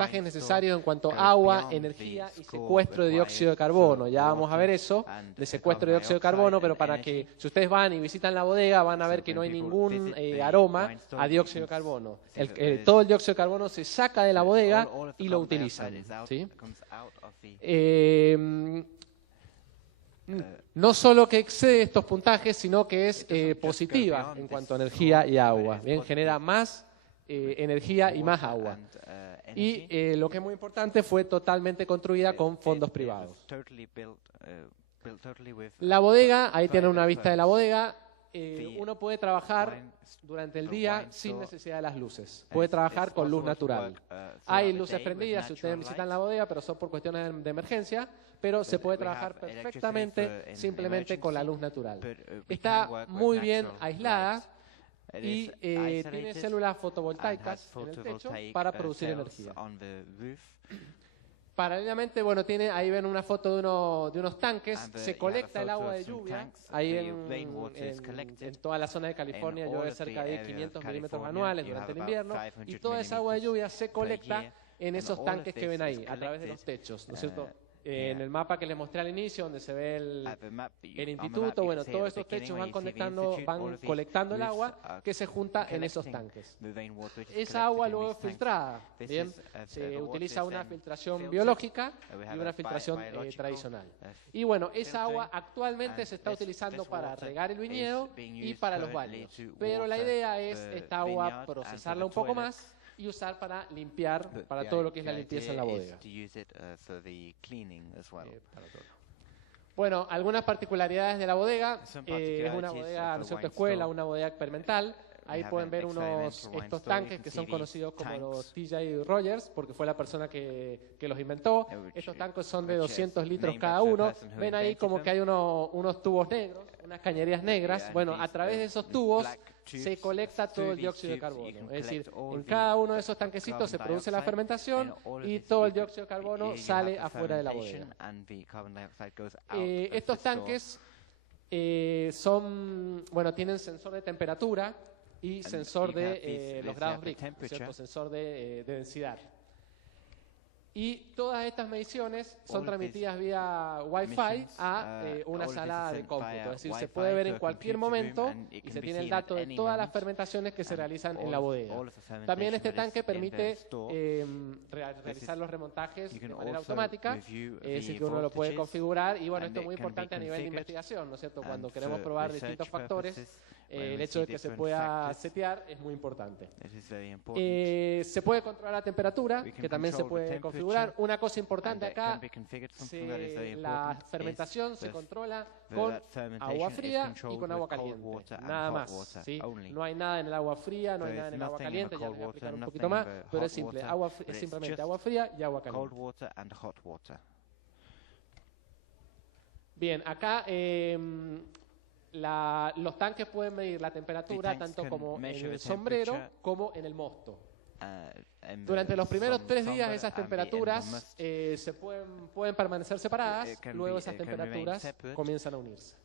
puntajes necesarios en cuanto a agua, energía y secuestro de dióxido de carbono. Ya vamos a ver eso, de secuestro de dióxido de carbono, pero para que, si ustedes van y visitan la bodega, van a ver que no hay ningún aroma a dióxido de carbono. Todo el dióxido de carbono se saca de la bodega y lo utilizan, ¿sí? No solo que excede estos puntajes, sino que es positiva en cuanto a energía y agua. Bien, genera más energía y más agua. Y lo que es muy importante, fue totalmente construida con fondos privados. La bodega, ahí tienen una vista de la bodega. Uno puede trabajar durante el día sin necesidad de las luces. Puede trabajar con luz natural. Hay luces prendidas si ustedes visitan la bodega, pero son por cuestiones de emergencia. Pero se puede trabajar perfectamente simplemente con la luz natural. Está muy bien aislada y tiene células fotovoltaicas en el techo para producir energía. Paralelamente, bueno, ahí ven una foto de unos tanques. Se colecta el agua de lluvia. Ahí en toda la zona de California llueve cerca de 500 milímetros anuales durante el invierno. Y toda esa agua de lluvia se colecta en esos tanques que ven ahí, a través de los techos, ¿no es cierto? En el mapa que les mostré al inicio, donde se ve el instituto, bueno, todos esos techos van colectando el agua que se junta en esos tanques. Esa agua luego es filtrada, ¿bien? Se utiliza una filtración biológica y una filtración tradicional. Y bueno, esa agua actualmente se está utilizando para regar el viñedo y para los baños. Pero la idea es esta agua procesarla un poco más y usar para limpiar, para todo lo que es la limpieza en la bodega. Bueno, algunas particularidades de la bodega. Es una bodega, ¿no es cierto?, escuela, una bodega experimental. Ahí pueden ver estos tanques que son conocidos como los T.J. Rogers, porque fue la persona que los inventó. Estos tanques son de 200 litros cada uno. Ven ahí como que hay unos tubos negros, unas cañerías negras. Bueno, a través de esos tubos se colecta todo el dióxido de carbono. Es decir, en cada uno de esos tanquecitos se produce la fermentación y todo el dióxido de carbono sale afuera de la bodega. Estos tanques tienen sensor de temperatura y sensor de los grados Brix, ¿cierto? Sensor de densidad. Y todas estas mediciones son transmitidas vía Wi-Fi a una sala de cómputo. Es decir, se puede ver en cualquier momento y se tiene el dato de todas las fermentaciones que se realizan en la bodega. También este tanque permite realizar los remontajes de manera automática, es decir, que uno lo puede configurar. Y bueno, esto es muy importante a nivel de investigación, ¿no es cierto? Cuando queremos probar distintos factores, el hecho de que se pueda setear es muy importante. Se puede controlar la temperatura, que también se puede configurar. Una cosa importante acá, la fermentación se controla con agua fría y con agua caliente, nada más, ¿sí? No hay nada en el agua fría, no hay nada en el agua caliente, ya les voy a explicar un poquito más, pero es simple, es simplemente agua fría y agua caliente. Bien, acá los tanques pueden medir la temperatura tanto como en el sombrero como en el mosto. Durante los primeros 3 días esas temperaturas pueden permanecer separadas, luego esas temperaturas comienzan a unirse.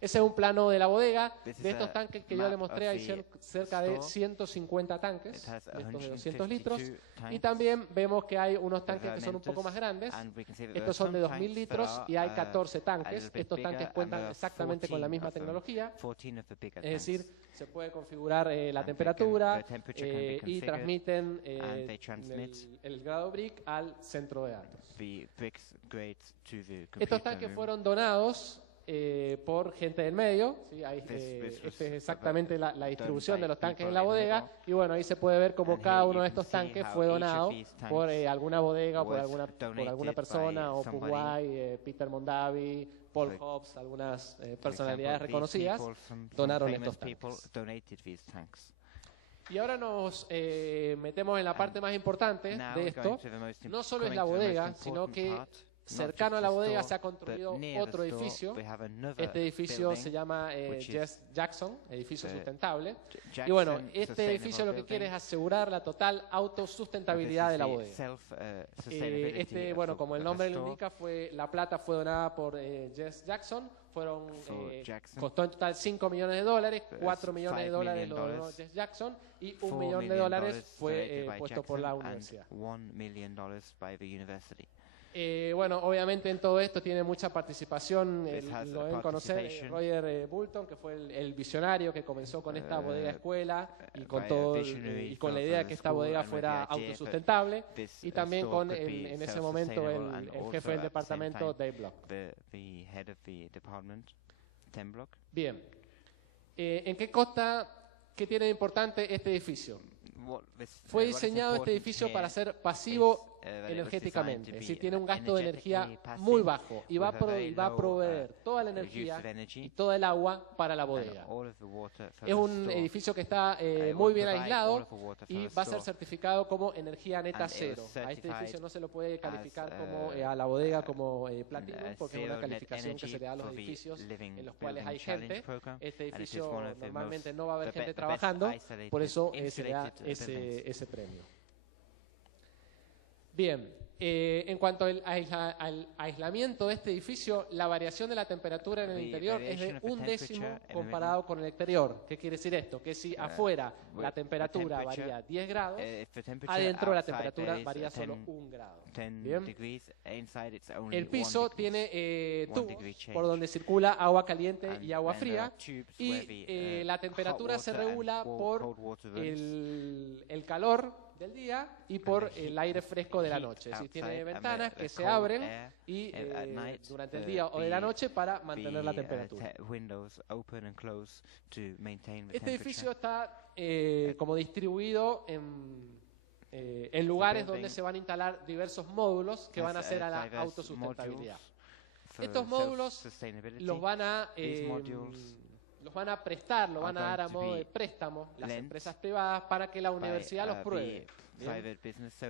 Ese es un plano de la bodega. De estos tanques que yo les mostré, hay cerca de 150 tanques, estos de 200 litros. Y también vemos que hay unos tanques que son un poco más grandes. Estos son de 2000 litros y hay 14 tanques. Estos tanques cuentan exactamente con la misma tecnología. Es decir, se puede configurar la temperatura y transmiten el grado Brix al centro de datos. Estos tanques fueron donados por gente del medio, ¿sí? Esta es exactamente la distribución de los tanques en la bodega. Y bueno, ahí se puede ver cómo cada uno de estos tanques fue donado por alguna bodega o por alguna persona, o Pugwai, Peter Mondavi, Paul Hobbs, algunas personalidades reconocidas donaron estos tanques. Y ahora nos metemos en la parte más importante de esto. No solo es la bodega, sino que cercano a la bodega se ha construido otro edificio. Este edificio se llama Jess Jackson, edificio sustentable. Y bueno, este edificio lo que quiere es asegurar la total autosustentabilidad de la bodega. Bueno, como el nombre lo indica, la plata fue donada por Jess Jackson. Costó en total $5 millones, $4 millones lo donó Jess Jackson y $1 millón fue puesto por la universidad. Bueno, obviamente en todo esto tiene mucha participación, lo deben conocer, Roger Bolton, que fue el visionario que comenzó con esta bodega escuela y con todo y con la idea de que esta bodega fuera autosustentable, y también con en ese momento el jefe del departamento, Dave Block. Bien, ¿en qué consta, qué tiene de importante este edificio? Fue diseñado este edificio para ser pasivo energéticamente, es decir, tiene un gasto de energía muy bajo y va a proveer toda la energía y toda el agua para la bodega. Es un edificio que está muy bien aislado y va a ser certificado como energía neta cero. A este edificio no se lo puede calificar como a la bodega como Platinum, porque es una calificación que se le da a los edificios en los cuales hay gente. Este edificio normalmente no va a haber gente trabajando, por eso se le da ese premio. Bien, en cuanto al aislamiento de este edificio, la variación de la temperatura en el interior es de 1/10 comparado con el exterior. ¿Qué quiere decir esto? Que si afuera la temperatura varía 10 grados, adentro la temperatura varía solo 1 grado. Bien. El piso tiene tubos por donde circula agua caliente y agua fría, y la temperatura se regula por el calor del día y por el aire fresco de la noche. Si tiene ventanas que se abren y durante el día o de la noche para mantener la temperatura. Este edificio está como distribuido en lugares donde se van a instalar diversos módulos que van a hacer a la autosustentabilidad. Estos módulos los van a prestar, lo van a dar a modo de préstamo las empresas privadas para que la universidad los pruebe.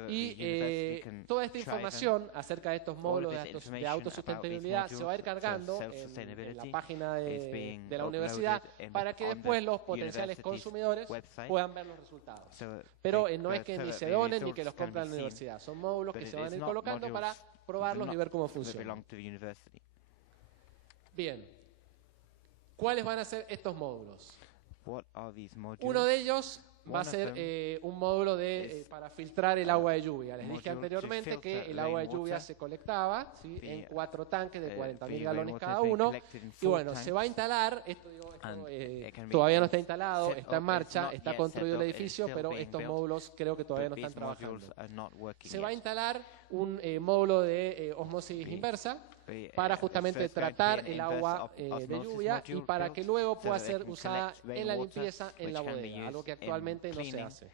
Y toda esta información acerca de estos módulos de autosustentabilidad se va a ir cargando en la página de la universidad para que después los potenciales consumidores puedan ver los resultados. Pero no es que ni se donen ni que los compran en la universidad, son módulos que se van a ir colocando para probarlos y ver cómo funcionan. Bien. ¿Cuáles van a ser estos módulos? Uno de ellos va a ser un módulo para filtrar el agua de lluvia. Les dije anteriormente que el agua de lluvia se colectaba en 4 tanques de 40.000 galones cada uno. Y bueno, se va a instalar, todavía no está instalado, está en marcha, está construido el edificio, pero estos módulos creo que todavía no están trabajando. Se va a instalar un módulo de osmosis inversa para justamente tratar el agua de lluvia y para que luego pueda ser usada en la limpieza en la bodega, algo que actualmente no se hace.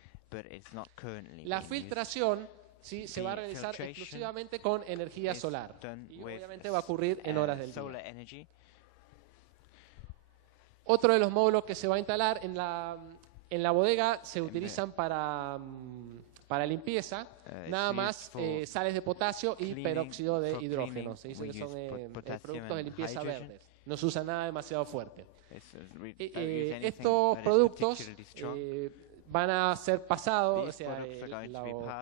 La filtración se va a realizar exclusivamente con energía solar y obviamente va a ocurrir en horas del día. Otro de los módulos que se va a instalar en la bodega se utilizan para limpieza, nada más sales de potasio y peróxido de hidrógeno. Se dice que son productos de limpieza verdes. No se usa nada demasiado fuerte. Estos productos van a ser pasados, o sea,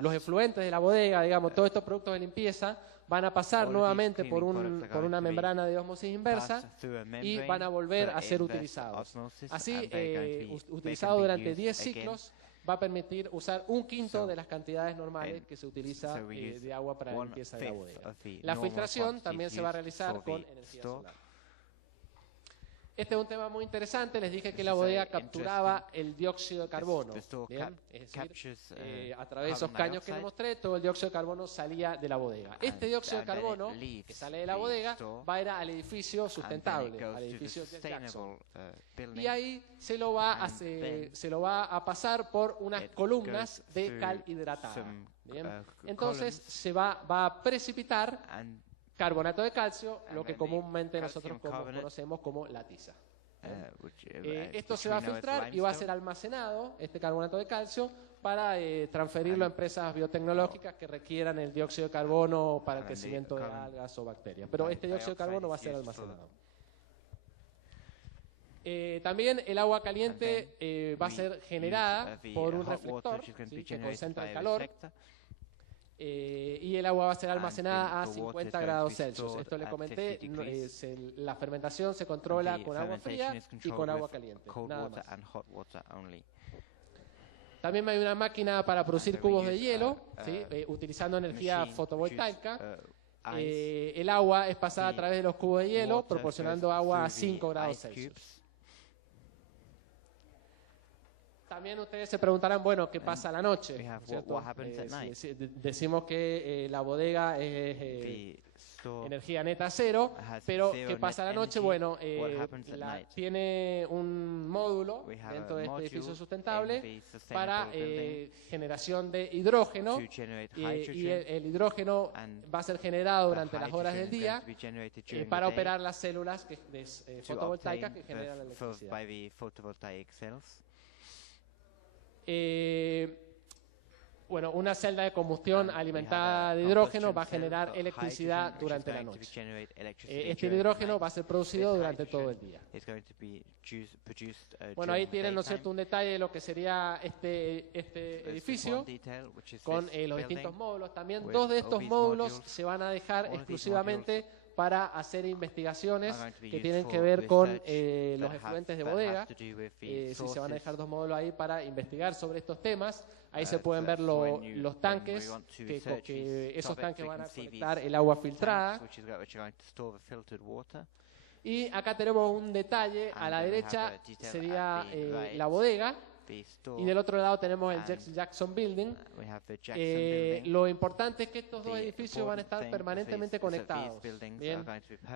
los efluentes de la bodega, digamos, todos estos productos de limpieza van a pasar nuevamente por una membrana de ósmosis inversa y van a volver a ser utilizados. Así, utilizado durante 10 ciclos, va a permitir usar 1/5 de las cantidades normales que se utiliza de agua para la limpieza de la bodega. La filtración también se va a realizar con energía solar. Este es un tema muy interesante. Les dije que la bodega capturaba el dióxido de carbono. ¿Bien? Es decir, a través de esos caños que les mostré, todo el dióxido de carbono salía de la bodega. Este dióxido de carbono que sale de la bodega va a ir al edificio sustentable, al edificio de Jackson. Y ahí se lo va a pasar por unas columnas de cal hidratada. ¿Bien? Entonces se va a precipitar carbonato de calcio, lo que comúnmente nosotros conocemos como la tiza. Esto se va a filtrar y va a ser almacenado, este carbonato de calcio, para transferirlo a empresas biotecnológicas que requieran el dióxido de carbono para el crecimiento de algas o bacterias. Pero este dióxido de carbono va a ser almacenado. También el agua caliente va a ser generada por un reflector, ¿sí?, que concentra el calor, y el agua va a ser almacenada a 50 grados Celsius. Esto le comenté, la fermentación se controla con agua fría y con agua caliente, nada más. También hay una máquina para producir cubos de hielo, ¿sí?, utilizando energía fotovoltaica. El agua es pasada a través de los cubos de hielo, proporcionando agua a 5 grados Celsius. También ustedes se preguntarán, bueno, ¿qué pasa a la noche? ¿Cierto? Decimos que la bodega es energía neta cero, pero ¿qué pasa a la noche? Bueno, tiene un módulo dentro de este edificio sustentable para generación de hidrógeno, y el hidrógeno va a ser generado durante las horas del día para operar las células fotovoltaicas que generan la electricidad. Bueno, una celda de combustión alimentada de hidrógeno va a generar electricidad durante la noche. Este hidrógeno va a ser producido durante todo el día. Bueno, ahí tienen, ¿no es cierto?, un detalle de lo que sería este edificio con los distintos módulos. También 2 de estos módulos se van a dejar exclusivamente para hacer investigaciones que tienen que ver con los efluentes de bodega. Sí, se van a dejar 2 módulos ahí para investigar sobre estos temas. Ahí se pueden ver los tanques, que esos tanques van a colectar el agua filtrada. Y acá tenemos un detalle, a la derecha sería la bodega, y del otro lado tenemos el Jackson Building. Lo importante es que estos 2 edificios van a estar permanentemente conectados. Bien,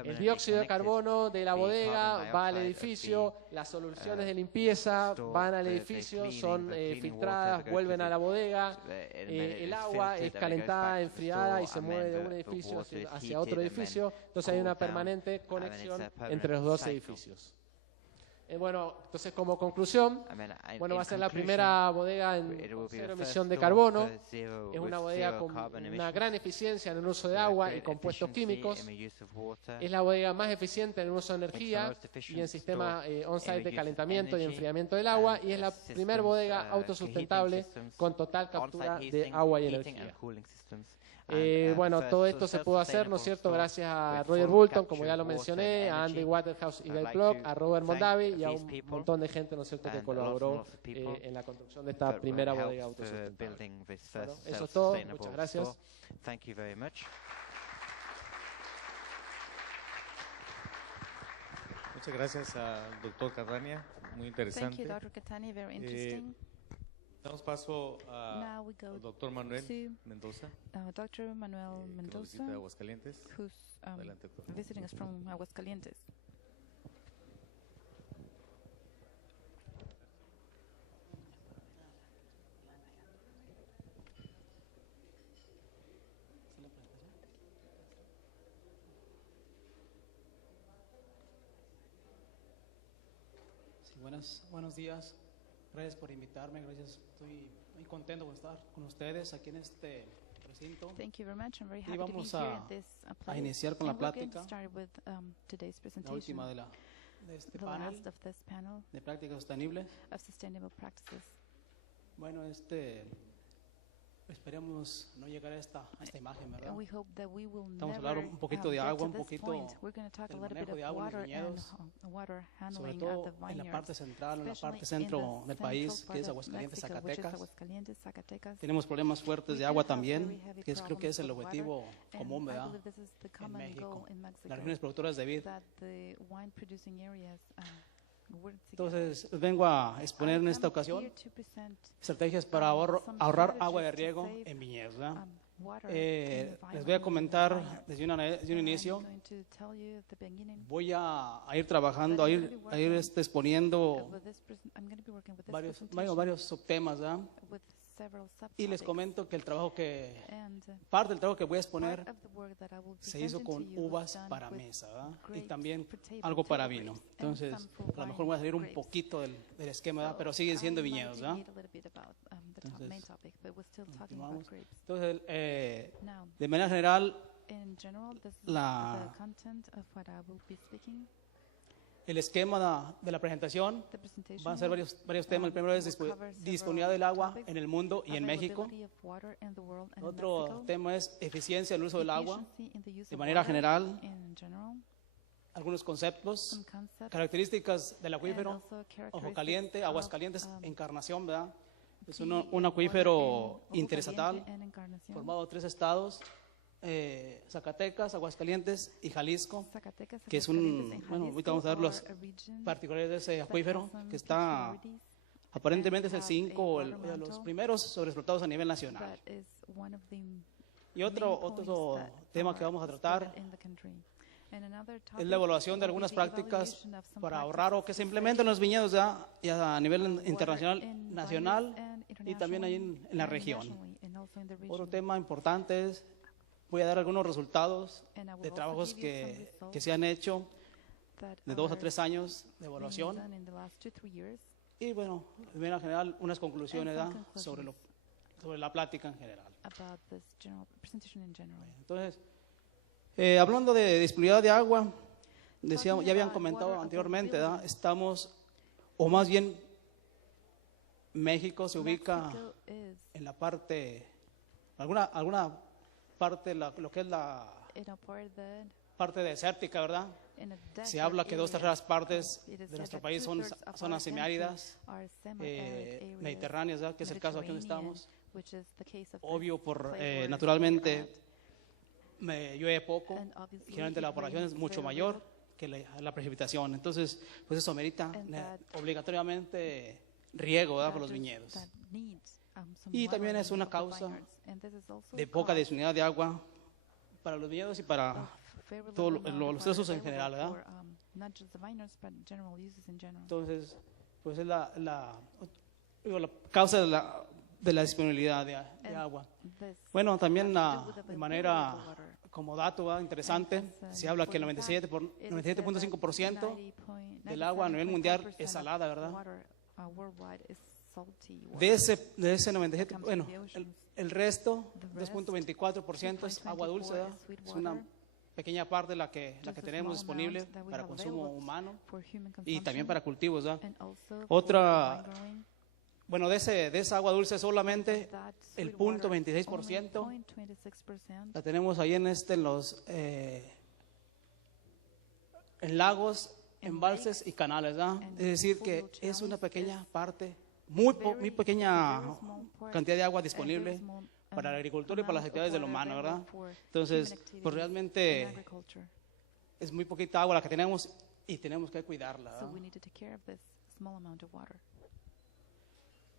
el dióxido de carbono de la bodega va al edificio, las soluciones de limpieza van al edificio, son filtradas, vuelven a la bodega, el agua es calentada, enfriada y se mueve de un edificio hacia otro edificio. Entonces hay una permanente conexión entre los 2 edificios. Bueno, entonces como conclusión, bueno, va a ser la primera bodega en cero emisión de carbono. Es una bodega con una gran eficiencia en el uso de agua y compuestos químicos. Es la bodega más eficiente en el uso de energía y en sistema on-site de calentamiento y enfriamiento del agua, y es la primera bodega autosustentable con total captura de agua y energía. Bueno, todo esto se pudo hacer, ¿no es cierto?, gracias a Roger Boulton, como ya lo mencioné, a Andy Waterhouse y Guy Block, a Robert Mondavi y a un montón de gente, ¿no es cierto?, que colaboró en la construcción de esta primera bodega autosustentable. Bueno, eso es todo. Muchas gracias. Muchas gracias al doctor Carrania, muy interesante. Thank you, Dr. Catania, very interesting. Damos paso al doctor Manuel Mendoza, Dr. Manuel Mendoza, de Aguascalientes. Who's visiting us from Aguascalientes. Sí, buenos días. Gracias por invitarme, gracias. Estoy muy contento de estar con ustedes aquí en este recinto. Thank you very much. I'm very happy Y vamos a iniciar con la plática, la última de este panel de prácticas sostenibles. Bueno, esperemos no llegar a esta imagen, ¿verdad? Vamos a hablar un poquito de agua, un poquito del manejo de agua en los viñedos, sobre todo en la parte central, en la parte centro del país, que es Aguascalientes, Zacatecas. Tenemos problemas fuertes de agua también, que creo que es el objetivo común, ¿verdad?, en México. Las regiones productoras de vid. Entonces, vengo a exponer en esta ocasión estrategias para ahorrar agua de riego en viñedos, ¿verdad? Les voy a comentar desde un inicio. Voy a ir trabajando, a ir exponiendo varios subtemas, ¿verdad? Y les comento que parte del trabajo que voy a exponer se hizo con uvas para mesa, ¿verdad?, y también algo para vino. Entonces, a lo mejor voy a salir un poquito del esquema, ¿verdad?, pero siguen siendo viñedos, ¿verdad? Entonces, de manera general, el esquema de la presentación van a ser varios temas. El primero es disponibilidad del agua en el mundo y en México. Otro tema es eficiencia en el uso del agua de manera general. Algunos conceptos, características del acuífero, Ojo Caliente, Aguas Calientes, Encarnación, ¿verdad? Es un acuífero interestatal formado de 3 estados, Zacatecas, Aguascalientes y Jalisco, que es bueno, ahorita vamos a ver las particularidades de ese acuífero, que está, aparentemente es el 5 de los primeros sobreexplotados a nivel nacional. Y otro tema que vamos a tratar es la evaluación de algunas prácticas para ahorrar o que se implementen en los viñedos ya a nivel internacional, nacional y también ahí en la región. Otro tema importante es, voy a dar algunos resultados de trabajos que se han hecho de 2 a 3 años de evaluación y bueno, de manera general unas conclusiones sobre la plática en general. Entonces, hablando de disponibilidad de agua, decíamos, ya habían comentado anteriormente, estamos, o más bien México se ubica en la parte, alguna parte, lo que es la parte desértica, ¿verdad? Se habla que 2/3 partes de nuestro país son zonas semiáridas, mediterráneas, ¿verdad? Que es el caso aquí donde estamos. Obvio, naturalmente llueve poco, generalmente la evaporación es mucho mayor que la precipitación, entonces pues eso amerita obligatoriamente riego, ¿verdad? Por los viñedos. Y también es una causa de poca disponibilidad de agua para los viñedos y para todos los usos en general, ¿verdad? Entonces, pues es la causa de la disponibilidad de agua. Bueno, también de manera como dato interesante, se habla que el 97.5% del agua a nivel mundial es salada, ¿verdad? De ese 97, bueno, el resto, 2.24% es agua dulce, ¿verdad? Es una pequeña parte de la que tenemos disponible para consumo humano y también para cultivos, ¿verdad? Otra, bueno, de esa agua dulce solamente el 0.26% la tenemos ahí en los en lagos, embalses y canales, ¿verdad? Es decir, que es una pequeña parte, muy pequeña cantidad de agua disponible para la agricultura y para las actividades del humano, ¿verdad? Entonces, pues realmente es muy poquita agua la que tenemos y tenemos que cuidarla, ¿verdad?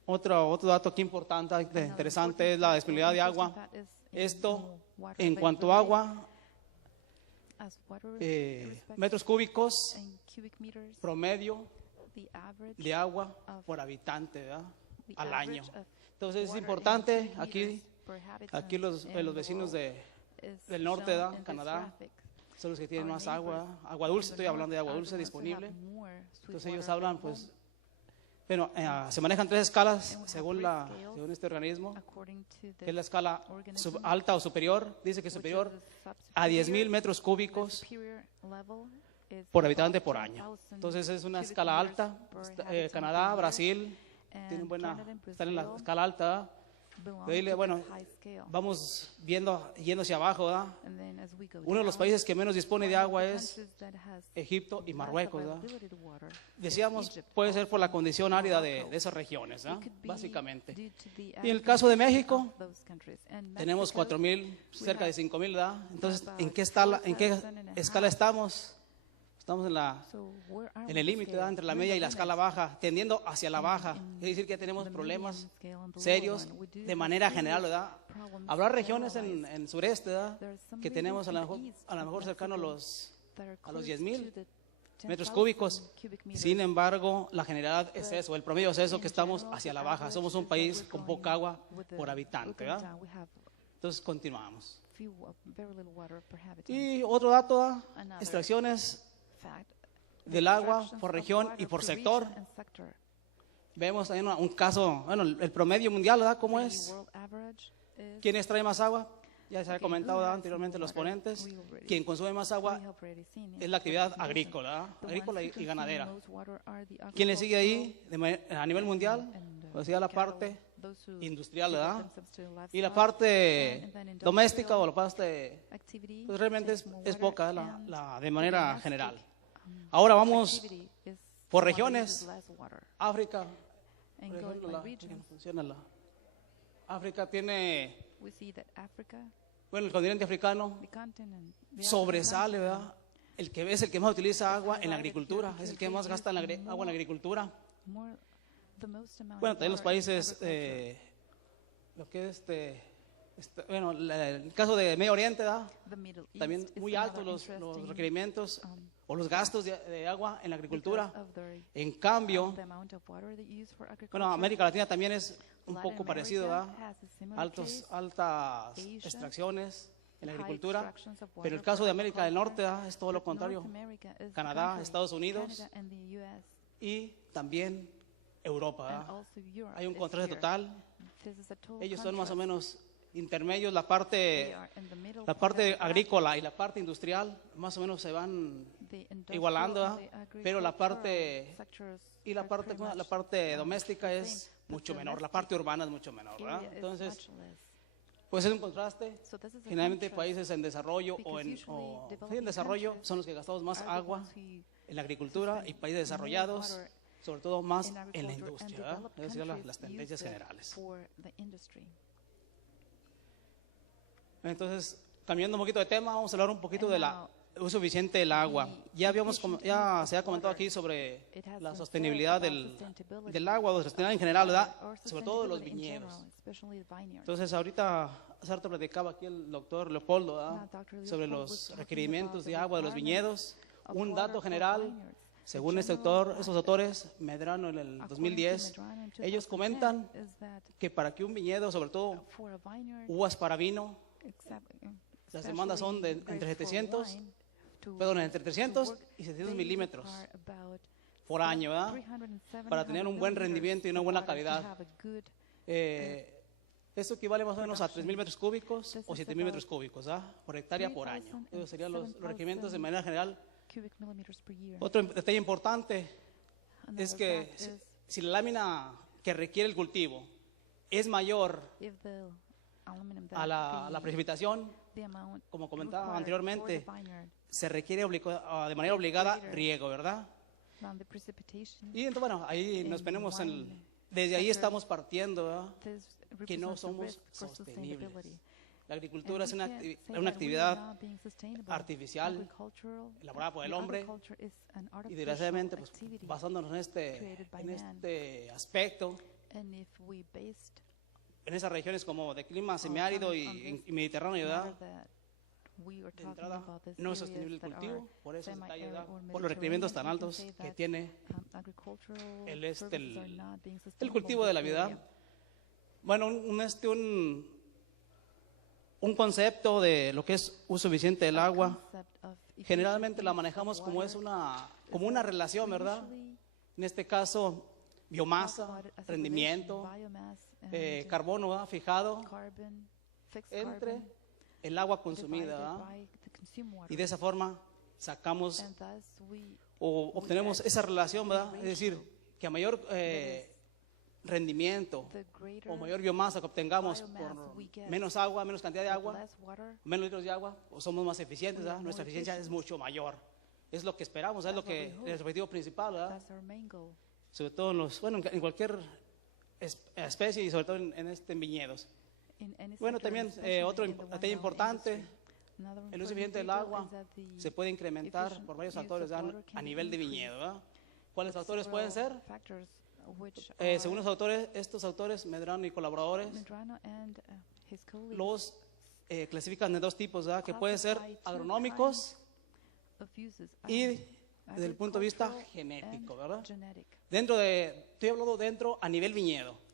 Otro dato aquí importante, interesante, es la disponibilidad de agua. Esto, en cuanto a agua, metros cúbicos promedio de agua por habitante, ¿verdad? Al año. Entonces es importante, aquí los vecinos del norte, ¿verdad? Canadá, son los que tienen más agua dulce, estoy hablando de agua dulce disponible. Entonces ellos hablan, pues, bueno, se manejan 3 escalas según este organismo, que es la escala alta o superior, dice que superior a 10,000 metros cúbicos por habitante por año. Entonces es una escala alta. Canadá, Brasil están en la escala alta. Bueno, vamos yendo hacia abajo, ¿verdad? Uno de los países que menos dispone de agua es Egipto y Marruecos, ¿verdad? Decíamos, puede ser por la condición árida de esas regiones, ¿verdad? Básicamente. Y en el caso de México, tenemos 4,000, cerca de 5,000, ¿verdad? Entonces, ¿en qué escala estamos? Estamos en el límite, ¿verdad? Entre la media y la escala baja, tendiendo hacia la baja. Es decir, que tenemos problemas serios de manera general, ¿verdad? Habrá regiones en sureste, ¿verdad? Que tenemos a lo mejor cercano a los 10,000 metros cúbicos. Sin embargo, la generalidad es eso, el promedio es eso, que estamos hacia la baja. Somos un país con poca agua por habitante, ¿verdad? Entonces, continuamos. Y otro dato, ¿verdad? Extracciones del agua por región y por sector. Vemos también un caso, bueno, el promedio mundial, ¿verdad? ¿Cómo es? ¿Quiénes traen más agua? Ya se ha comentado anteriormente los ponentes. Quien consume más agua es la actividad agrícola, agrícola y ganadera. ¿Quién le sigue ahí a nivel mundial? Pues ya la parte industrial, ¿verdad? Y la parte doméstica o la parte, pues realmente es poca de manera general. Ahora vamos por regiones. África, por ejemplo, África tiene, bueno, el continente africano sobresale, ¿verdad? El que es el que más utiliza agua en la agricultura, es el que más gasta agua en la agricultura. Bueno, también los países, lo que es bueno, el caso de Medio Oriente, ¿verdad? También muy altos los requerimientos o los gastos de agua en la agricultura. En cambio, bueno, América Latina también es un poco parecido, ¿verdad? Altas extracciones en la agricultura, pero el caso de América del Norte, ¿verdad? Es todo lo contrario. Canadá, Estados Unidos y también Europa, ¿verdad? Hay un contraste total. Ellos son más o menos intermedios, la parte agrícola y la parte industrial más o menos se van igualando, ¿verdad? Pero la parte doméstica es mucho menor, la parte urbana es mucho menor, ¿verdad? Entonces, pues es un contraste. Generalmente países en desarrollo en desarrollo son los que gastamos más agua en la agricultura y países desarrollados sobre todo más en la industria, ¿verdad? Esas son las tendencias generales. Entonces, cambiando un poquito de tema, vamos a hablar un poquito del uso suficiente del agua. Ya se ha comentado aquí sobre la sostenibilidad del agua, o sostenibilidad en general, ¿verdad? Sobre todo de los viñedos. Entonces, ahorita, hace rato platicaba aquí el doctor Leopoldo, ¿verdad? Sobre los requerimientos de agua de los viñedos. Un dato general, según esos autores, Medrano en el 2010, ellos comentan que para que un viñedo, sobre todo uvas para vino, las demandas son entre 300 y 700 milímetros por año, ¿verdad? Para tener un buen rendimiento y una buena calidad. Esto equivale más o menos a 3.000 metros cúbicos o 7.000 metros cúbicos, ¿verdad? Por hectárea por año. Esos serían los requerimientos de manera general. Otro detalle importante es que si la lámina que requiere el cultivo es mayor a la precipitación, como comentaba anteriormente, se requiere de manera obligada riego, ¿verdad? Y entonces, bueno, ahí nos ponemos desde ahí estamos partiendo, ¿verdad? Que no somos sostenibles. La agricultura es una actividad artificial, elaborada por el hombre, y desgraciadamente, pues, basándonos en este aspecto, en esas regiones como de clima semiárido y mediterráneo, ¿verdad? De entrada, no es sostenible el cultivo, por esos detalles, por los requerimientos tan altos que tiene el cultivo de la vida. Bueno, un concepto de lo que es uso suficiente del agua, generalmente la manejamos como una relación, ¿verdad? En este caso, biomasa, rendimiento, carbono, ¿verdad? Fijado entre el agua consumida, ¿verdad? Y de esa forma sacamos o obtenemos esa relación, ¿verdad? Es decir, que a mayor rendimiento o mayor biomasa que obtengamos por menos agua, menos cantidad de agua, menos litros de agua, o somos más eficientes, ¿verdad? Nuestra eficiencia es mucho mayor. Es lo que esperamos, es lo que es el objetivo principal, ¿verdad? Sobre todo en cualquier especie y sobre todo en viñedos. Bueno, también otro detalle importante, el uso eficiente del agua se puede incrementar por varios factores, ¿verdad? A nivel de viñedo, ¿verdad? ¿Cuáles factores pueden ser? Según estos autores, Medrano y colaboradores, los clasifican en dos tipos, ¿verdad? Que pueden ser agronómicos y desde el punto de vista genético, ¿verdad? Estoy hablando a nivel viñedo.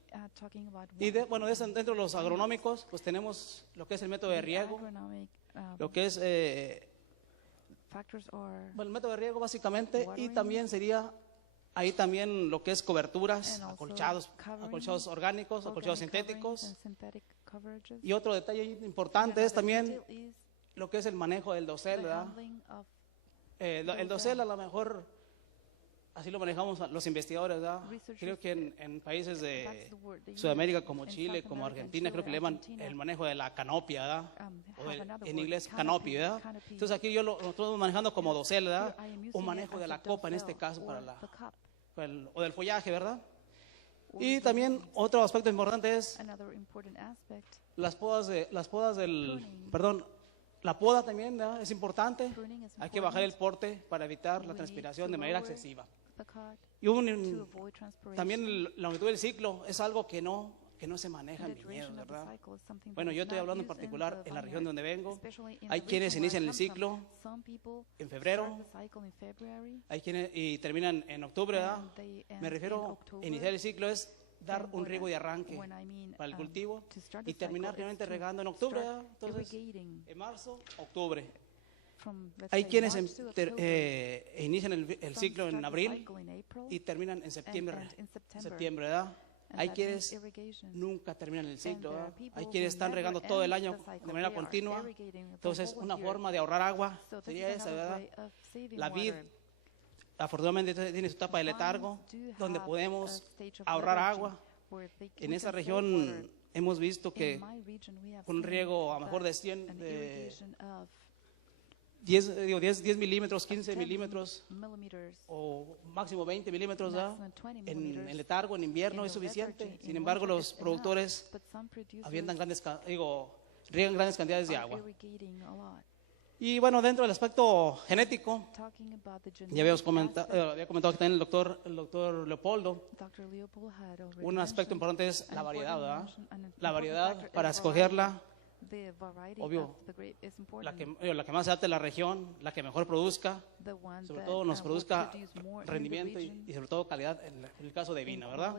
Y dentro de los agronómicos, pues tenemos lo que es el método de riego, lo que es el método de riego básicamente, y también sería Ahí también lo que es coberturas, acolchados orgánicos, acolchados sintéticos. Y otro detalle importante es también lo que es el manejo del dosel, ¿verdad? El dosel a lo mejor así lo manejamos los investigadores, ¿verdad? Creo que en países de Sudamérica como Chile, como Argentina, creo que le llaman el manejo de la canopia, ¿verdad? O en inglés canopy, ¿verdad? Entonces aquí lo estamos manejando como dosel, ¿verdad? O manejo de la copa en este caso o del follaje, ¿verdad? Y también otro aspecto importante es la poda también, ¿verdad? Es importante. Hay que bajar el porte para evitar la transpiración de manera excesiva. Y también la longitud del ciclo es algo que no se maneja en viñedos, ¿verdad? Bueno, yo estoy hablando en particular en la región donde vengo. Hay quienes inician el ciclo en febrero, hay quienes y terminan en octubre, ¿verdad? Me refiero a iniciar el ciclo es dar un riego de arranque para el cultivo y terminar realmente regando en octubre, ¿verdad? Entonces, en marzo, octubre. Hay quienes inician el ciclo en abril y terminan en septiembre, ¿verdad? Hay quienes nunca terminan el ciclo, ¿verdad? Hay quienes están regando todo el año de manera continua. Entonces, una forma de ahorrar agua sería esa, ¿verdad? La vid, afortunadamente, tiene su etapa de letargo, donde podemos ahorrar agua. En esa región hemos visto que con un riego a lo mejor de 10 milímetros, 15 milímetros o máximo 20 milímetros, ¿verdad? En letargo, en invierno es suficiente. Sin embargo, los productores riegan grandes cantidades de agua. Y bueno, dentro del aspecto genético, ya había comentado que también el doctor Leopoldo, un aspecto importante es la variedad, ¿verdad? La variedad para escogerla. Obvio, la que más se adapte a la región, la que mejor produzca, sobre todo nos produzca rendimiento y sobre todo calidad en el caso de vino, ¿verdad?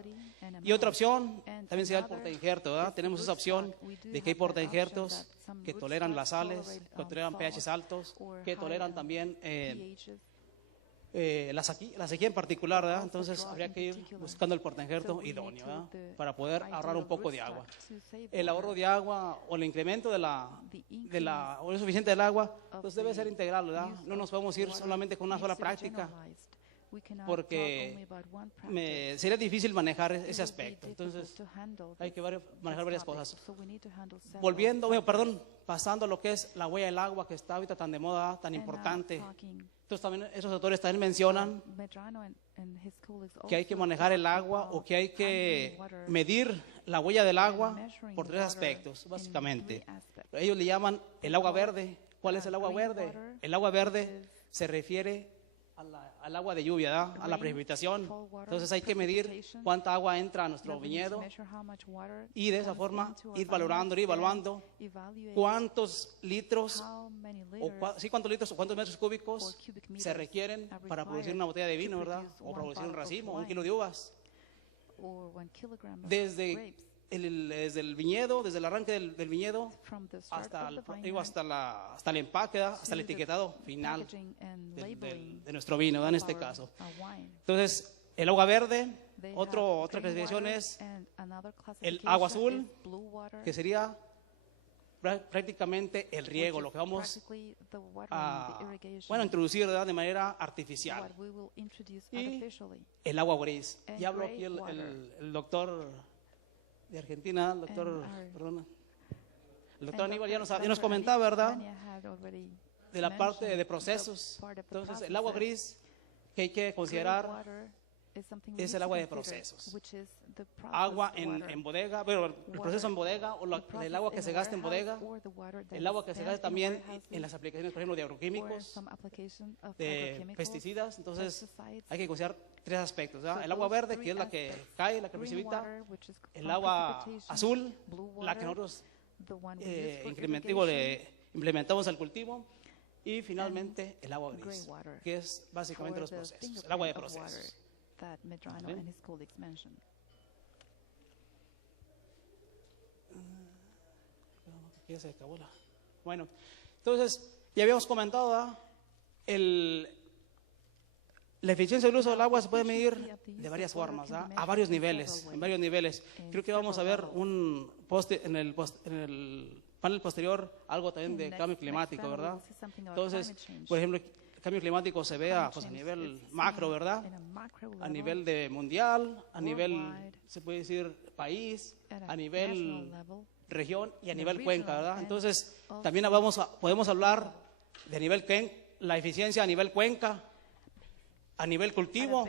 Y otra opción también sería el portainjerto, ¿verdad? Tenemos esa opción de que hay portainjertos que toleran las sales, que toleran pHs altos, que toleran también la sequía en particular, ¿verdad? Entonces habría que ir buscando el portainjerto idóneo, ¿verdad? Para poder ahorrar un poco de agua. El ahorro de agua o el incremento o el suficiente del agua, pues debe ser integral, ¿verdad? No nos podemos ir solamente con una sola práctica, porque sería difícil manejar ese aspecto. Entonces hay que manejar varias cosas. Pasando a lo que es la huella del agua, que está ahorita tan de moda, tan importante. Entonces también esos autores también mencionan que hay que manejar el agua o que hay que medir la huella del agua por 3 aspectos, básicamente. Ellos le llaman el agua verde. ¿Cuál es el agua verde? El agua verde se refiere al agua de lluvia, ¿verdad? A la precipitación. Entonces hay que medir cuánta agua entra a nuestro viñedo y de esa forma ir valorando, ir evaluando cuántos litros o cuántos metros cúbicos se requieren para producir una botella de vino, ¿verdad? O producir un racimo, 1 kilo de uvas. Desde el viñedo, desde el arranque del viñedo hasta el empaque, hasta el etiquetado final de nuestro vino, ¿verdad? En este caso. Entonces, el agua verde, otra clasificación es el agua azul, que sería prácticamente el riego, lo que vamos a introducir, ¿verdad? De manera artificial. Y el agua gris. Ya habló aquí el doctor de Argentina, el doctor Aníbal ya nos comentaba, ¿verdad? De la parte de procesos. Entonces, el agua gris que hay que considerar es el agua de procesos. Agua en bodega, bueno, el proceso en bodega o el agua que se gasta en bodega, el agua que se gasta también en las aplicaciones, por ejemplo, de agroquímicos, de pesticidas. Entonces, hay que considerar 3 aspectos, ¿verdad? El agua verde, que es la que cae, la que precipita; el agua azul, la que nosotros implementamos al cultivo; y finalmente el agua gris, que es básicamente los procesos, el agua de procesos. Ya se acabó Bueno, entonces ya habíamos comentado La eficiencia del uso del agua se puede medir de varias formas, ¿verdad? A varios niveles, en varios niveles. Creo que vamos a ver un en el panel posterior algo también de cambio climático, ¿verdad? Entonces, por ejemplo, el cambio climático se ve pues, a nivel macro, ¿verdad? A nivel de mundial, a nivel, se puede decir, país, a nivel región y a nivel cuenca, ¿verdad? Entonces, también podemos hablar de nivel la eficiencia a nivel cuenca, a nivel cultivo,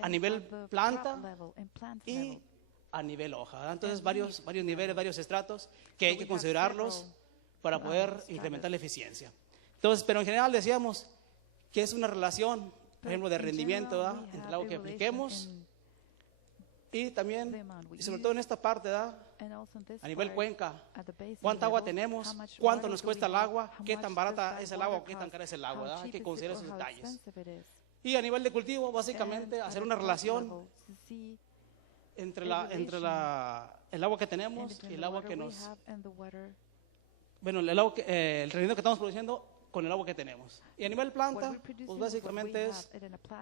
a nivel planta y a nivel hoja, ¿verdad? Entonces varios niveles, varios estratos que hay que considerarlos para poder incrementar la eficiencia. Entonces, pero en general decíamos que es una relación, por ejemplo, de rendimiento, ¿verdad? Entre el agua que apliquemos y también, y sobre todo en esta parte, ¿verdad? A nivel cuenca, cuánta agua tenemos, cuánto nos cuesta el agua, qué tan barata es el agua o qué tan cara es el agua, ¿verdad? Hay que considerar esos detalles. Y a nivel de cultivo, básicamente, hacer una relación entre el agua que tenemos y el agua que nos... Bueno, el rendimiento que estamos produciendo con el agua que tenemos. Y a nivel planta, pues básicamente es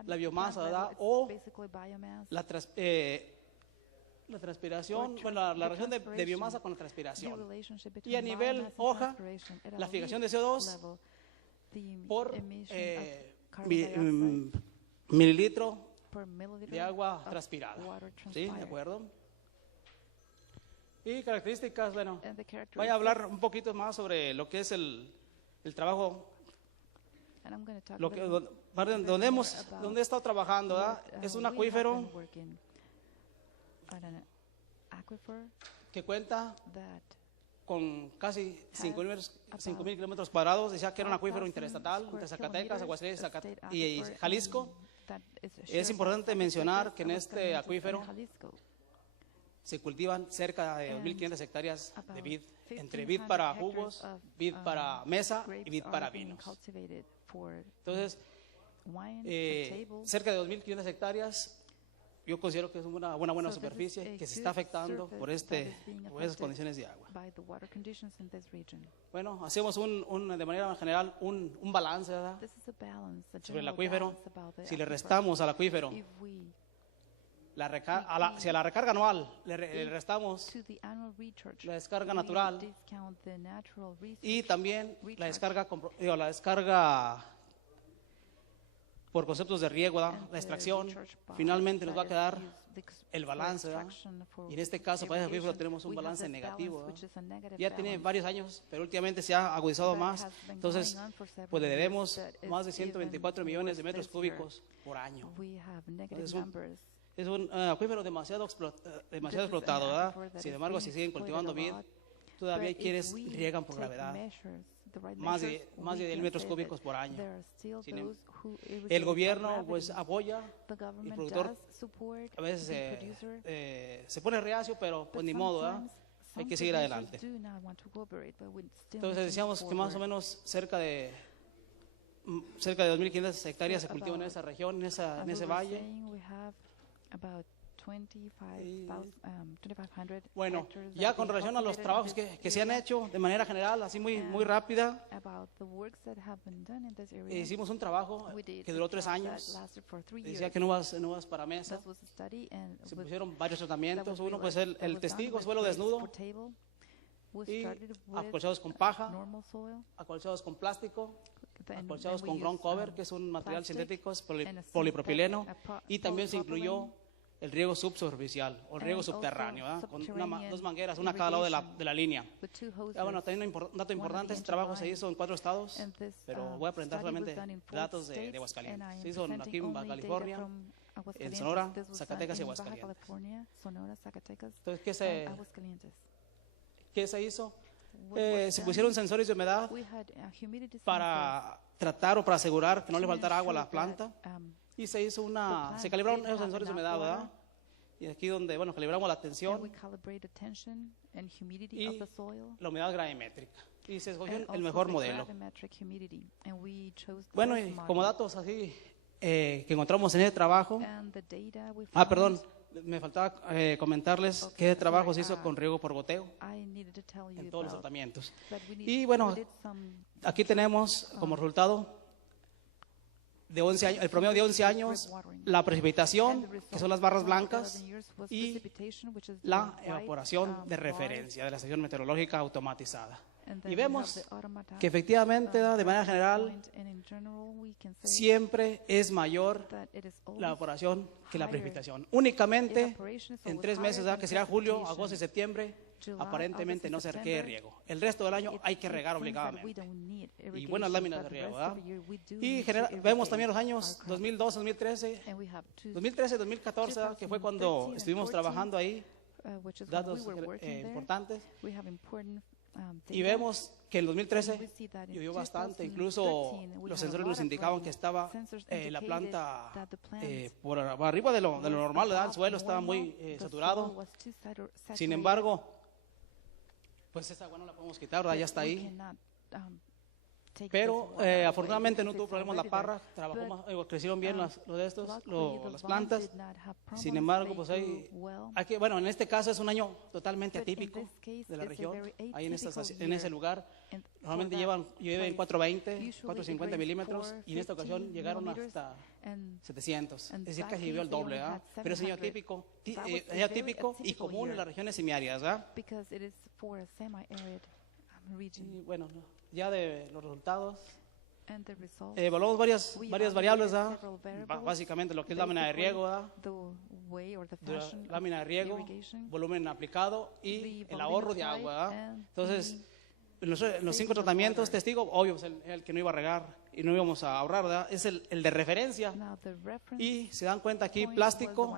la biomasa, ¿verdad? O la transpiración, bueno, la relación de biomasa con la transpiración. Y a nivel hoja, la fijación de CO2 por mililitro de agua transpirada. ¿Sí? ¿De acuerdo? Y características, bueno, voy a hablar un poquito más sobre lo que es el trabajo, donde he estado trabajando, ¿verdad? Es un acuífero que cuenta con casi 5,000 kilómetros cuadrados. Decía que era un acuífero interestatal entre Zacatecas, Aguascalientes y Jalisco. Es importante mencionar que en este acuífero se cultivan cerca de 2,500 hectáreas de vid, entre vid para jugos, vid para mesa y vid para vinos. Entonces, cerca de 2,500 hectáreas, yo considero que es una buena superficie que se está afectando por esas condiciones de agua. Bueno, hacemos de manera general un balance, ¿verdad? Sobre el acuífero. Si le restamos al acuífero, si a la recarga anual le restamos la descarga natural y también la descarga por conceptos de riego, ¿verdad? La extracción, finalmente nos va a quedar el balance, ¿verdad? Y en este caso para ese acuífero tenemos un balance negativo, ¿verdad? Ya tiene varios años, pero últimamente se ha agudizado más. Entonces, pues le debemos más de 124 millones de metros cúbicos por año. Es un acuífero demasiado explotado, ¿verdad? Sin embargo, si siguen cultivando vid, todavía hay quienes riegan por gravedad, más de 10 metros cúbicos por año. El gobierno pues apoya, el productor a veces se pone reacio, pero pues ni modo, ¿verdad? Hay que seguir adelante. Entonces decíamos que más o menos cerca de 2,500 hectáreas se cultivan en esa región, en ese valle. Bueno, ya con relación a los trabajos que se han hecho de manera general, así muy rápida, hicimos un trabajo que duró 3 años. Decía que no vas para mesa. Se pusieron varios tratamientos. Uno, pues el testigo, suelo desnudo, y acolchados con paja, acolchados con plástico, acolchados con ground cover, que es un material sintético, es polipropileno, y también se incluyó el riego subsuperficial o el riego subterráneo, ¿verdad? Con 2 mangueras, una a cada lado de la línea. Bueno, también un dato importante, este trabajo se hizo en 4 estados, pero voy a presentar solamente datos de Aguascalientes. Se hizo aquí en Baja California, en Sonora, Zacatecas y Aguascalientes. Entonces, ¿qué se hizo? Se pusieron sensores de humedad para tratar o para asegurar que no le faltara agua a la planta. Y se calibraron esos sensores de humedad, ¿verdad? Y aquí donde, calibramos la tensión y la humedad gravimétrica. Y se escogió el mejor modelo. Bueno, y como datos así que encontramos en ese trabajo, me faltaba comentarles que el trabajo se hizo con riego por goteo en todos los tratamientos. Y bueno, aquí tenemos como resultado de 11 años, el promedio de 11 años, la precipitación, que son las barras blancas, y la evaporación de referencia de la estación meteorológica automatizada. Y vemos que efectivamente, de manera general, siempre es mayor la evaporación que la precipitación. Únicamente en 3 meses, que será julio, agosto y septiembre, aparentemente no se requiere riego. El resto del año hay que regar obligadamente. Y buenas láminas de riego, ¿verdad? Y vemos también los años 2002, 2013, 2014, que fue cuando estuvimos trabajando ahí, datos importantes. Y vemos que en 2013 llovió bastante, incluso los sensores nos indicaban que estaba la planta por arriba de lo normal, ¿verdad? El suelo estaba muy saturado. Sin embargo, pues esa agua no la podemos quitar, ¿verdad? Ya está ahí. Pero afortunadamente no tuvo problemas la parra, crecieron bien las plantas. Sin embargo, pues bueno, en este caso es un año totalmente atípico de la región. Ahí en ese lugar normalmente llueven 420, 450 milímetros, y en esta ocasión llegaron hasta 700, es decir, casi llovió el doble, ¿verdad? Pero es un año atípico y común en las regiones semiáridas, ¿verdad? Y bueno, ya de los resultados, evaluamos varias variables, ¿verdad? Básicamente lo que es lámina de riego, ¿verdad? Lámina de riego, volumen aplicado y el ahorro de agua, ¿verdad? Entonces, los 5 tratamientos, testigo, obvio, pues el que no iba a regar y no íbamos a ahorrar, ¿verdad? Es el de referencia. Y se dan cuenta aquí, plástico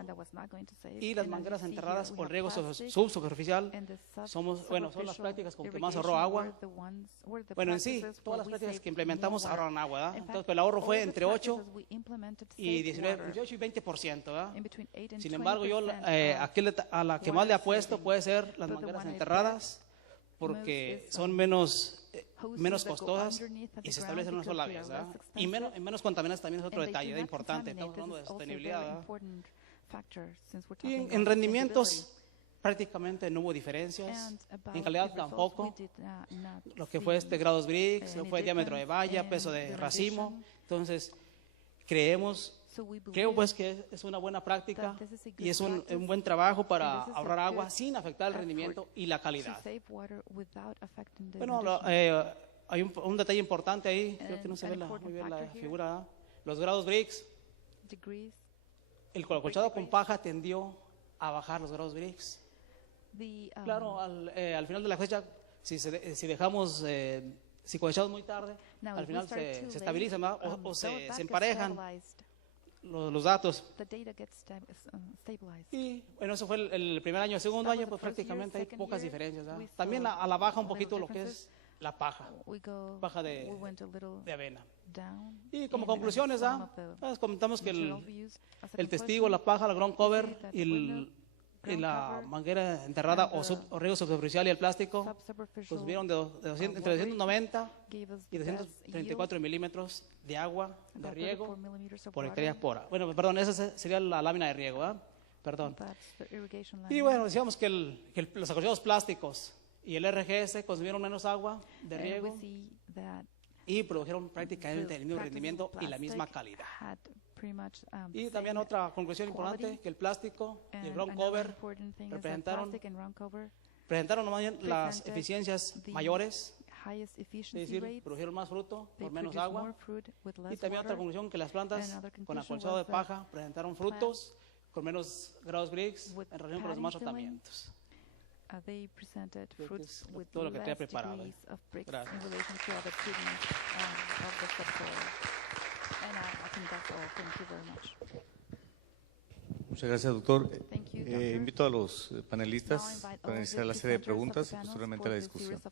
y las mangueras enterradas o el riego subsuperficial son las prácticas con que más ahorró agua. Bueno, en sí, todas las prácticas que implementamos ahorran agua, ¿verdad? Entonces, el ahorro fue entre 8 y 18 y 20%, ¿verdad? Sin embargo, yo aquí a la que más le apuesto puede ser las mangueras enterradas, porque son menos costosas y se establecen en una sola vez, ¿verdad? Y menos contaminadas también es otro detalle importante. Estamos hablando de sostenibilidad, ¿verdad? Y en rendimientos prácticamente no hubo diferencias, en calidad tampoco. Lo que fue grados Brix, lo fue diámetro de valla, peso de racimo. Entonces, creo pues que es una buena práctica y es un buen trabajo para ahorrar agua sin afectar el rendimiento y la calidad. Bueno, hay un detalle importante ahí, creo que no se ve muy bien la figura, ¿verdad? Los grados Brix, el acolchado con paja tendió a bajar los grados Brix. Claro, al final de la fecha, si dejamos, si colchamos muy tarde, al final se estabilizan, o se emparejan los datos. Y bueno, eso fue el primer año. El segundo año, pues prácticamente hay pocas diferencias, ¿verdad? También a la baja un poquito lo que es la paja de avena. Y como conclusiones, pues comentamos que el testigo, la paja, la ground cover y la manguera enterrada o riego subsuperficial y el plástico, pues vieron entre 290 y 234 milímetros de agua de riego por hectárea por hora. Bueno, perdón, esa sería la lámina de riego, ¿verdad? Perdón. Y bueno, decíamos que los acolchados plásticos y el RGS consumieron menos agua de riego y produjeron prácticamente el mismo rendimiento y la misma calidad. Y también otra conclusión importante, que el plástico y el ground cover presentaron más bien las eficiencias mayores, es decir, produjeron más fruto por menos agua. Y también otra conclusión, que las plantas con acolchado de paja presentaron frutos con menos grados Brix en relación con los demás tratamientos. Todo lo que tenía preparado. Gracias. Muchas gracias, doctor. Invito a los panelistas para iniciar la serie de preguntas y posteriormente la discusión.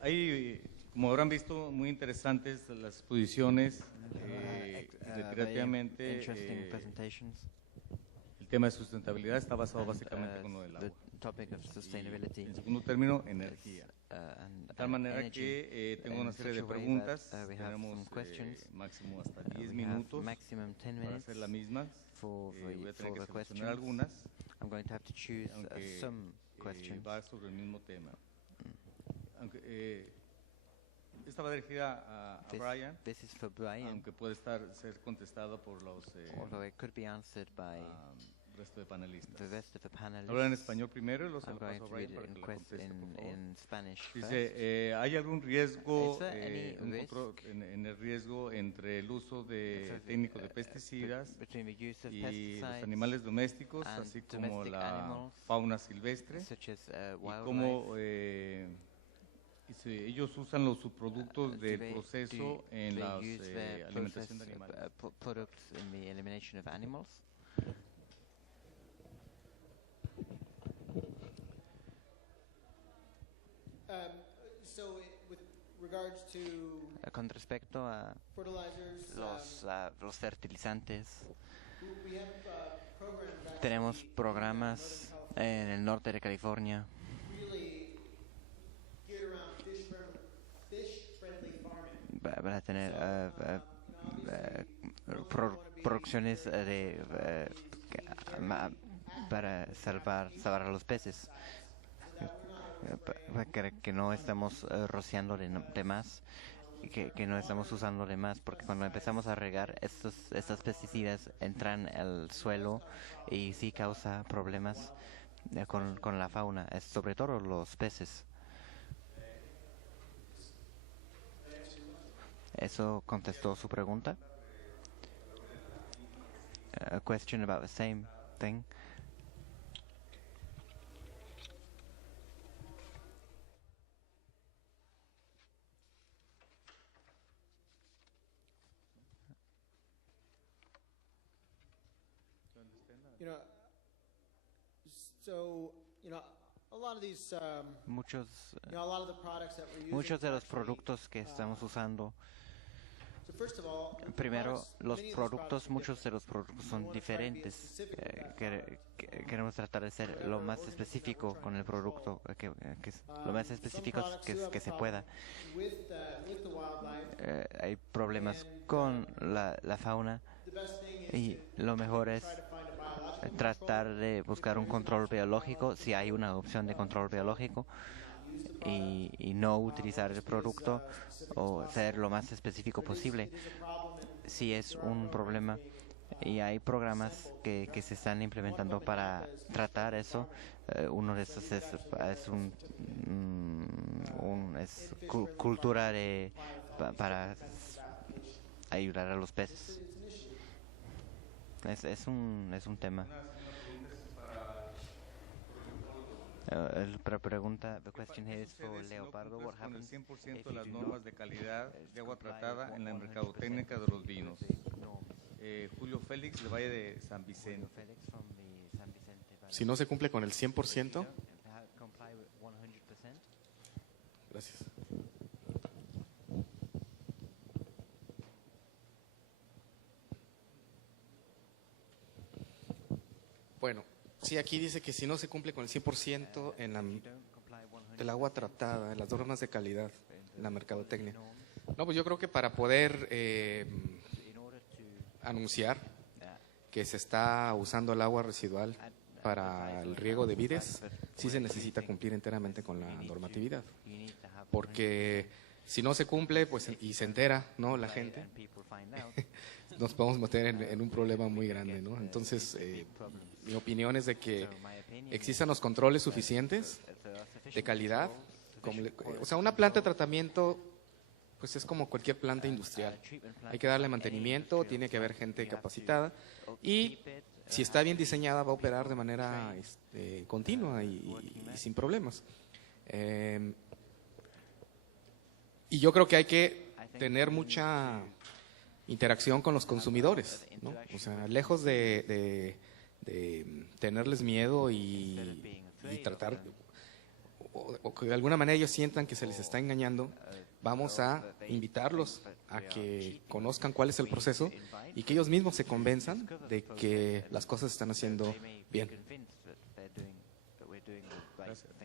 Hay, como habrán visto, muy interesantes las exposiciones. Recreativamente, el tema de sustentabilidad está basado básicamente con lo del agua. Y, en segundo término, energía. De tal manera que tengo una serie de preguntas. Tenemos máximo hasta 10 minutos para hacer la misma. Voy a tener que seleccionar algunas, aunque va sobre el mismo tema. Esta va dirigida a Brian, aunque puede ser contestado por los resto de panelistas. Habla en español primero y luego se lo paso a Brian para que lo conteste, por favor. Dice, ¿hay algún riesgo en el riesgo entre el uso de técnicos de pesticidas y los animales domésticos, así como la fauna silvestre? Y cómo ellos usan los subproductos del proceso en la alimentación de animales. Con respecto a los fertilizantes, tenemos programas en el norte de California para tener producciones para salvar a los peces, que no estamos rociando de más, que no estamos usando de más, porque cuando empezamos a regar estos pesticidas entran al suelo y sí causa problemas con la fauna, sobre todo los peces. ¿Eso contestó su pregunta? A question about the same thing. Muchos de los productos que estamos usando, primero, muchos de los productos son diferentes. Queremos tratar de ser lo más específico con el producto, lo más específico que se pueda. Hay problemas con la fauna y lo mejor es tratar de buscar un control biológico, si hay una opción de control biológico, y no utilizar el producto o ser lo más específico posible si es un problema. Y hay programas que se están implementando para tratar eso. Uno de esos es cultura para ayudar a los peces. Es un tema. La pregunta, the question here is for Leopardo. What happens con el 100% de las normas de calidad de agua tratada en la mercadotecnia de los vinos? Julio Félix, de Valle de San Vicente. Si no se cumple con el 100%. Gracias. Bueno, sí, aquí dice que si no se cumple con el 100% del agua tratada, en las normas de calidad, en la mercadotecnia. No, pues yo creo que para poder anunciar que se está usando el agua residual para el riego de vides, sí se necesita cumplir enteramente con la normatividad. Porque si no se cumple, pues y se entera, ¿no?, la gente, nos podemos meter en un problema muy grande, ¿no? Entonces, mi opinión es de que existan los controles suficientes de calidad. O sea, una planta de tratamiento, pues es como cualquier planta industrial. Hay que darle mantenimiento, tiene que haber gente capacitada y si está bien diseñada va a operar de manera continua y sin problemas. Y yo creo que hay que tener mucha interacción con los consumidores, ¿no? O sea, lejos de tenerles miedo y tratar, o que de alguna manera ellos sientan que se les está engañando, vamos a invitarlos a que conozcan cuál es el proceso y que ellos mismos se convenzan de que las cosas se están haciendo bien.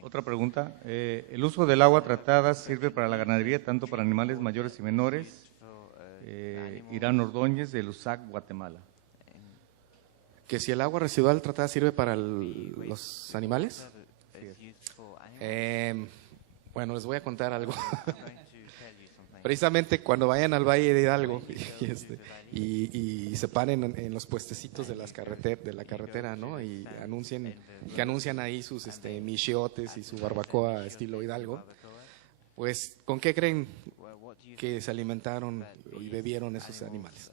Otra pregunta. ¿El uso del agua tratada sirve para la ganadería, tanto para animales mayores y menores? Irán Ordóñez, de Lusac, Guatemala. ¿Que si el agua residual tratada sirve para los animales? Bueno, les voy a contar algo. Precisamente cuando vayan al Valle de Hidalgo y se paren en los puestecitos de la carretera, ¿no? Y anuncian ahí sus michiotes y su barbacoa estilo Hidalgo, pues ¿con qué creen que se alimentaron y bebieron esos animales?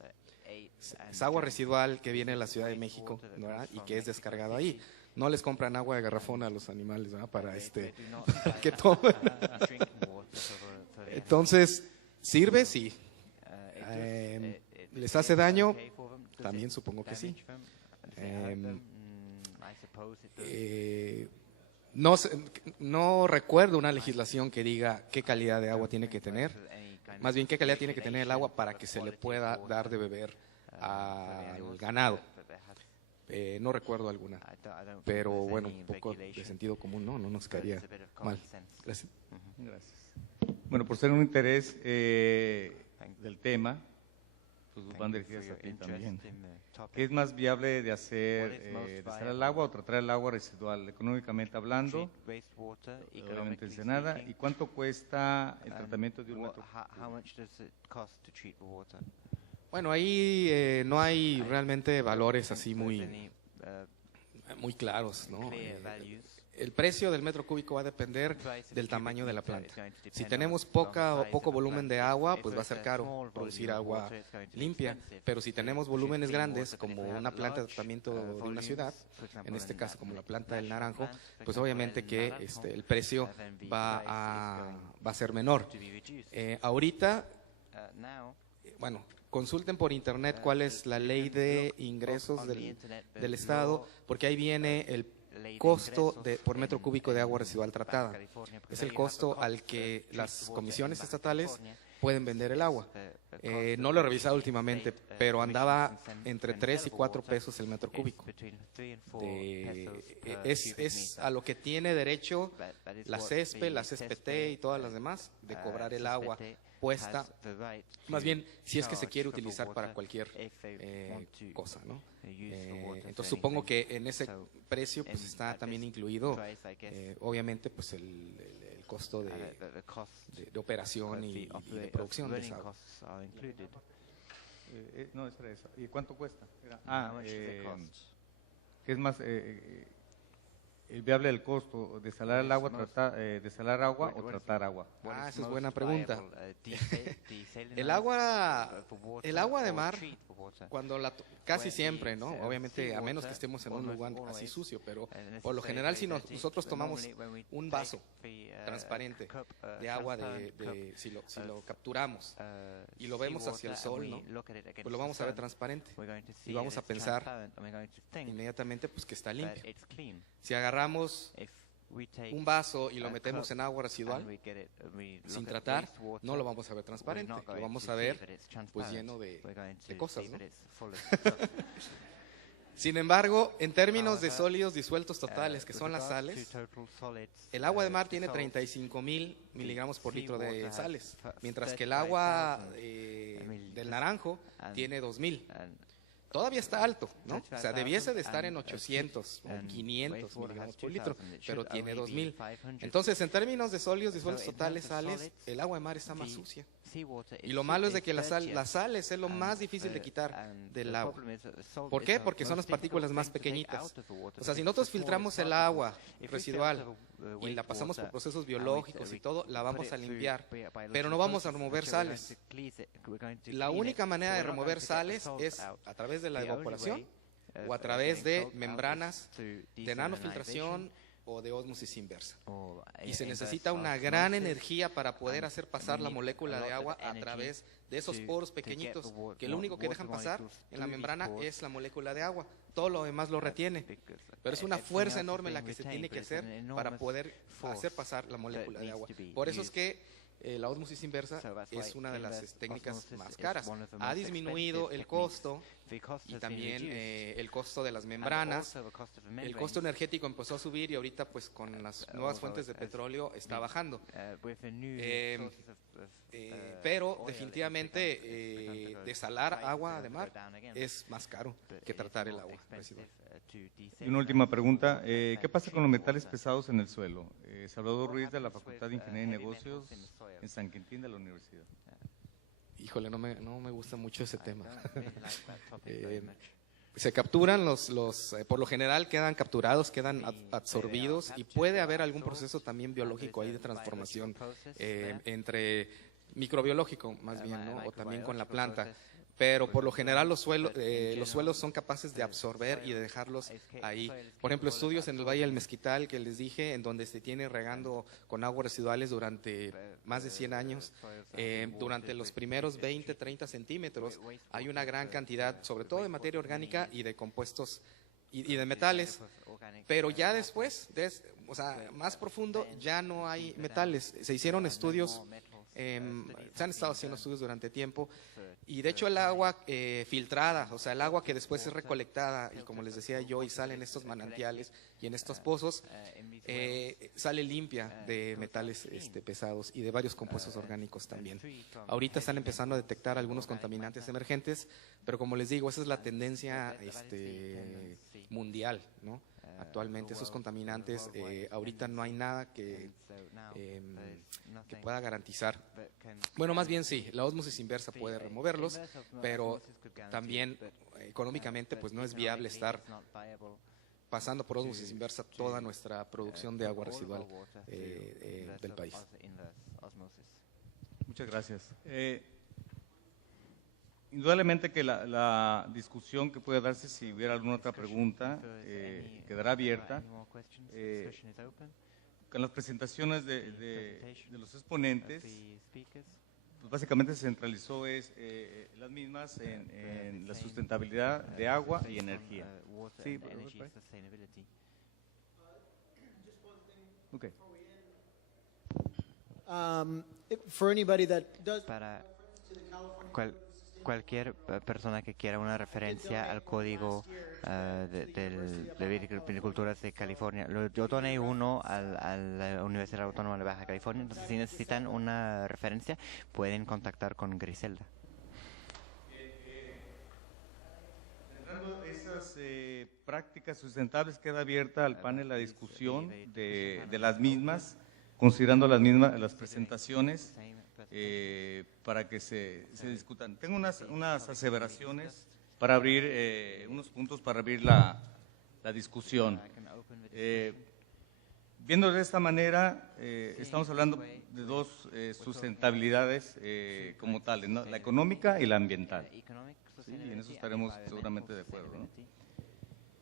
Es agua residual que viene de la Ciudad de México, ¿verdad? Y que es descargado ahí. No les compran agua de garrafón a los animales, ¿verdad? Para que tomen. Entonces, ¿sirve? Sí. ¿Les hace daño? También supongo que sí. No recuerdo una legislación que diga qué calidad de agua tiene que tener. Más bien, qué calidad tiene que tener el agua para que se le pueda dar de beber al ganado. No recuerdo alguna, pero bueno, un poco de sentido común no nos caería mal. Gracias. Gracias. Bueno, por ser un interés del tema, pues van dirigidas a ti también. ¿Qué es más viable de hacer, desalar el agua o tratar el agua residual, económicamente hablando, obviamente Ensenada? ¿Y cuánto cuesta el tratamiento de un metro? Bueno, ahí no hay realmente valores así muy claros, ¿no? El precio del metro cúbico va a depender del tamaño de la planta. Si tenemos poco volumen de agua, pues va a ser caro producir agua limpia. Pero si tenemos volúmenes grandes, como una planta de tratamiento de una ciudad, en este caso como la planta del Naranjo, pues obviamente que el precio va a ser menor. Ahorita, bueno, consulten por internet cuál es la ley de ingresos del Estado, porque ahí viene el costo por metro cúbico de agua residual tratada. Es el costo al que las comisiones estatales pueden vender el agua. No lo he revisado últimamente, pero andaba entre 3 y 4 pesos el metro cúbico. Es a lo que tiene derecho la CESPE, la CESPT y todas las demás de cobrar el agua puesta, más bien si es que se quiere utilizar para cualquier cosa, ¿no? Entonces supongo que en ese precio pues está también incluido obviamente pues el costo de operación y de producción de esa agua. No, espera eso. ¿Y cuánto cuesta? ¿Qué es más el viable del costo, desalar el agua, desalar agua o tratar agua? Esa es buena pregunta. El agua de mar, casi siempre, ¿no? Obviamente, a menos que estemos en un lugar así sucio, pero por lo general si nosotros tomamos un vaso transparente de agua si lo capturamos y lo vemos hacia el sol, ¿no? Pues lo vamos a ver transparente y vamos a pensar inmediatamente pues que está limpio. Si agarramos un vaso y lo metemos en agua residual sin tratar, no lo vamos a ver transparente, lo vamos a ver pues lleno de cosas, ¿no? Sin embargo, en términos de sólidos disueltos totales, que son las sales, el agua de mar tiene 35,000 miligramos por litro de sales, mientras que el agua del Naranjo tiene 2,000. Todavía está alto, ¿no? O sea, debiese de estar en 800 o 500 miligramos por litro, pero tiene 2,000. Entonces, en términos de sólidos disueltos totales, sales, el agua de mar está más sucia. Y lo malo es de que las sales es lo más difícil de quitar del agua. ¿Por qué? Porque son las partículas más pequeñitas. O sea, si nosotros filtramos el agua residual y la pasamos por procesos biológicos y todo, la vamos a limpiar, pero no vamos a remover sales. La única manera de remover sales es a través de la evaporación o a través de membranas de nanofiltración o de ósmosis inversa. Y se necesita una gran energía para poder hacer pasar la molécula de agua a través de esos poros pequeñitos, que lo único que dejan pasar en la membrana es la molécula de agua. Todo lo demás lo retiene. Pero es una fuerza enorme la que se tiene que hacer para poder hacer pasar la molécula de agua. Por eso es que la ósmosis inversa es una de las técnicas más caras. Ha disminuido el costo y también el costo de las membranas. El costo energético empezó a subir y ahorita pues con las nuevas fuentes de petróleo está bajando. Pero definitivamente desalar agua de mar es más caro que tratar el agua residual. Y una última pregunta, ¿qué pasa con los metales pesados en el suelo? Salvador Ruiz, de la Facultad de Ingeniería y Negocios en San Quintín de la Universidad. Híjole, no me gusta mucho ese tema. Se capturan por lo general quedan capturados, quedan absorbidos y puede haber algún proceso también biológico ahí de transformación entre microbiológico más bien, ¿no? O también con la planta. Pero por lo general los suelos son capaces de absorber y de dejarlos ahí. Por ejemplo, estudios en el Valle del Mezquital que les dije, en donde se tiene regando con aguas residuales durante más de 100 años, durante los primeros 20, 30 centímetros hay una gran cantidad, sobre todo de materia orgánica y de compuestos y de metales, pero ya después, o sea, más profundo, ya no hay metales. Se hicieron estudios, se han estado haciendo estudios durante tiempo y de hecho el agua filtrada, o sea el agua que después es recolectada y como les decía yo y sale en estos manantiales y en estos pozos, sale limpia de metales pesados y de varios compuestos orgánicos también. Ahorita están empezando a detectar algunos contaminantes emergentes, pero como les digo, esa es la tendencia mundial, ¿no? Actualmente esos contaminantes, ahorita no hay nada que pueda garantizar. Bueno, más bien sí, la ósmosis inversa puede removerlos, pero también económicamente pues no es viable estar pasando por ósmosis inversa toda nuestra producción de agua residual del país. Muchas gracias. Indudablemente que la discusión que puede darse, si hubiera alguna otra pregunta, quedará abierta. Con las presentaciones de los exponentes, pues básicamente se centralizó las mismas en la sustentabilidad de agua y energía. Sí, okay. For anybody that does para cualquier persona que quiera una referencia al código de viticulturas de California. Yo doné uno a la Universidad Autónoma de Baja California, entonces si necesitan una referencia pueden contactar con Griselda. Esas prácticas sustentables, queda abierta al panel la discusión de las mismas, considerando las presentaciones, para que se discutan. Tengo unas aseveraciones para abrir, unos puntos para abrir la discusión. Viendo de esta manera, estamos hablando de dos sustentabilidades como tales, ¿no? La económica y la ambiental. Sí, y en eso estaremos seguramente de acuerdo, ¿no?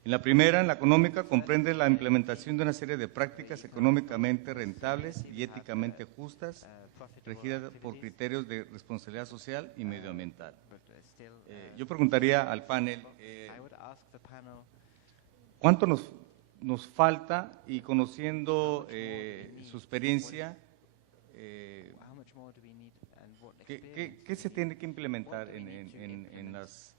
En la primera, en la económica, comprende la implementación de una serie de prácticas económicamente rentables y éticamente justas, regidas por criterios de responsabilidad social y medioambiental. Yo preguntaría al panel, ¿cuánto nos falta? Y conociendo su experiencia, ¿qué se tiene que implementar en las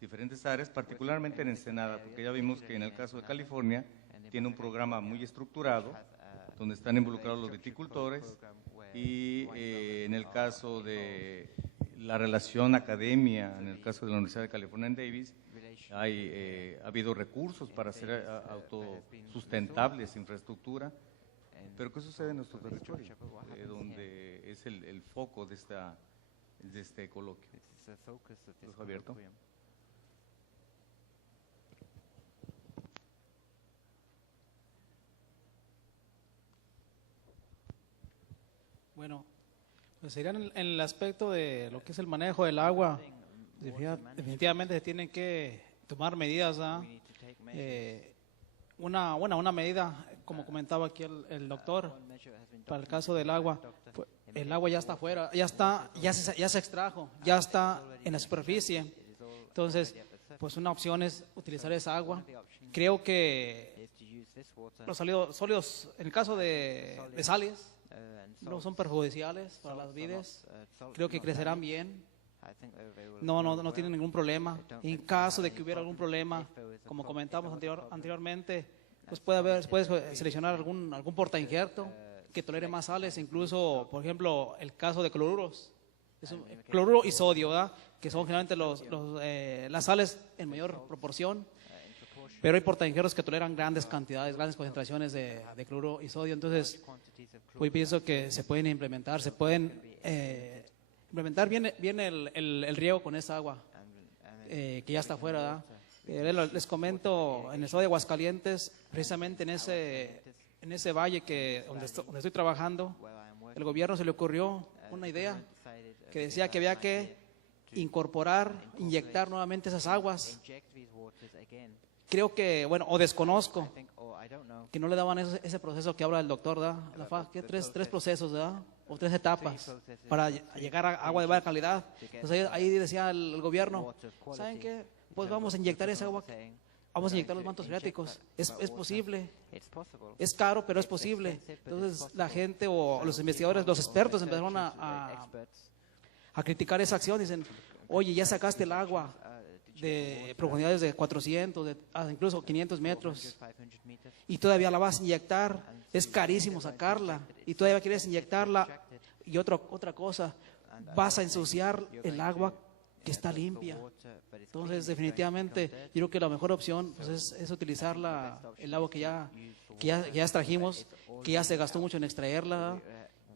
diferentes áreas, particularmente en Ensenada? Porque ya vimos que en el caso de California tiene un programa muy estructurado donde están involucrados los viticultores y en el caso de la relación academia, en el caso de la Universidad de California en Davis, ha habido recursos para hacer autosustentables infraestructura, pero ¿qué sucede en nuestro territorio, donde es el foco de este coloquio? ¿Lo abierto? Bueno, pues serían en el aspecto de lo que es el manejo del agua. Definitivamente se tienen que tomar medidas, una medida como comentaba aquí el doctor, para el caso del agua, pues, el agua ya está afuera, ya se extrajo, ya está en la superficie. Entonces, pues una opción es utilizar esa agua. Creo que los sólidos, en el caso de sales, no son perjudiciales para las vides. Creo que crecerán bien. No tienen ningún problema. En caso de que hubiera algún problema, como comentamos anteriormente, pues puedes seleccionar algún portainjerto que tolere más sales, incluso, por ejemplo, el caso de cloruros. Cloruro y sodio, ¿verdad? Que son generalmente las sales en mayor proporción, pero hay portainjertos que toleran grandes cantidades, grandes concentraciones de cloruro y sodio. Entonces, pues pienso que se pueden implementar bien el riego con esa agua que ya está afuera, ¿verdad? Les comento, en el estado de Aguascalientes, precisamente en ese valle donde estoy trabajando, el gobierno se le ocurrió una idea que decía que había que inyectar nuevamente esas aguas. Creo que, o desconozco, que no le daban ese proceso que habla el doctor, ¿verdad? Tres procesos, ¿verdad? O 3 etapas para llegar a agua de buena calidad. Entonces ahí decía el gobierno, ¿saben qué? Pues vamos a inyectar esa agua, vamos a inyectar los mantos freáticos. Es posible, es caro, pero es posible. Entonces la gente o los investigadores, los expertos empezaron a criticar esa acción. Dicen, oye, ya sacaste el agua de profundidades de 400, incluso 500 metros, y todavía la vas a inyectar. Es carísimo sacarla, y todavía quieres inyectarla. Y otra cosa, vas a ensuciar el agua que está limpia. Entonces, definitivamente, yo creo que la mejor opción pues, es utilizar el agua que ya extrajimos, que ya se gastó mucho en extraerla.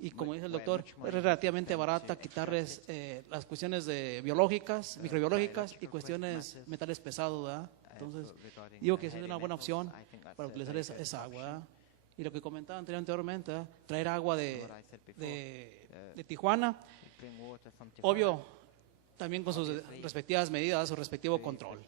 Y como dice el doctor, es relativamente barata quitarles las cuestiones biológicas, microbiológicas y cuestiones metales pesados, ¿verdad? Entonces, digo que es una buena opción para utilizar esa agua, ¿verdad? Y lo que comentaba anteriormente, ¿verdad? Traer agua de Tijuana, obvio, también con sus respectivas medidas, su respectivo control.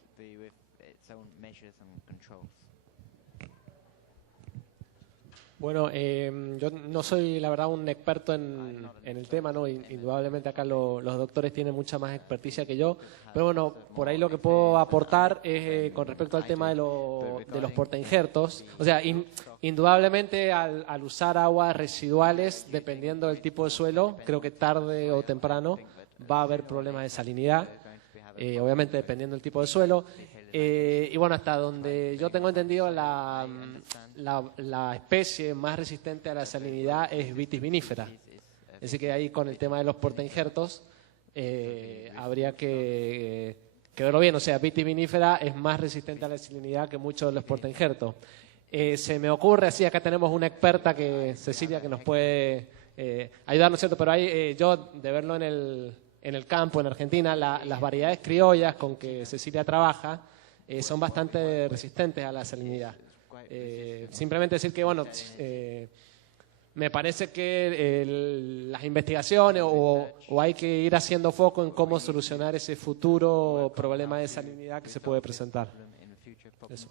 Bueno, yo no soy, la verdad, un experto en el tema, ¿no? Indudablemente acá los doctores tienen mucha más experticia que yo, pero bueno, por ahí lo que puedo aportar es con respecto al tema de los portainjertos. O sea, indudablemente al usar aguas residuales, dependiendo del tipo de suelo, creo que tarde o temprano va a haber problemas de salinidad, obviamente dependiendo del tipo de suelo. Y bueno, hasta donde yo tengo entendido, la especie más resistente a la salinidad es Vitis vinifera. Así que ahí con el tema de los portainjertos habría que verlo bien. O sea, Vitis vinifera es más resistente a la salinidad que muchos de los portainjertos. Se me ocurre, así acá tenemos una experta, Cecilia, que nos puede ayudar, ¿no es cierto? Pero ahí yo, de verlo en el campo, en Argentina, las variedades criollas con que Cecilia trabaja son bastante resistentes a la salinidad. Simplemente decir que, bueno, me parece que las investigaciones o hay que ir haciendo foco en cómo solucionar ese futuro problema de salinidad que se puede presentar. Eso.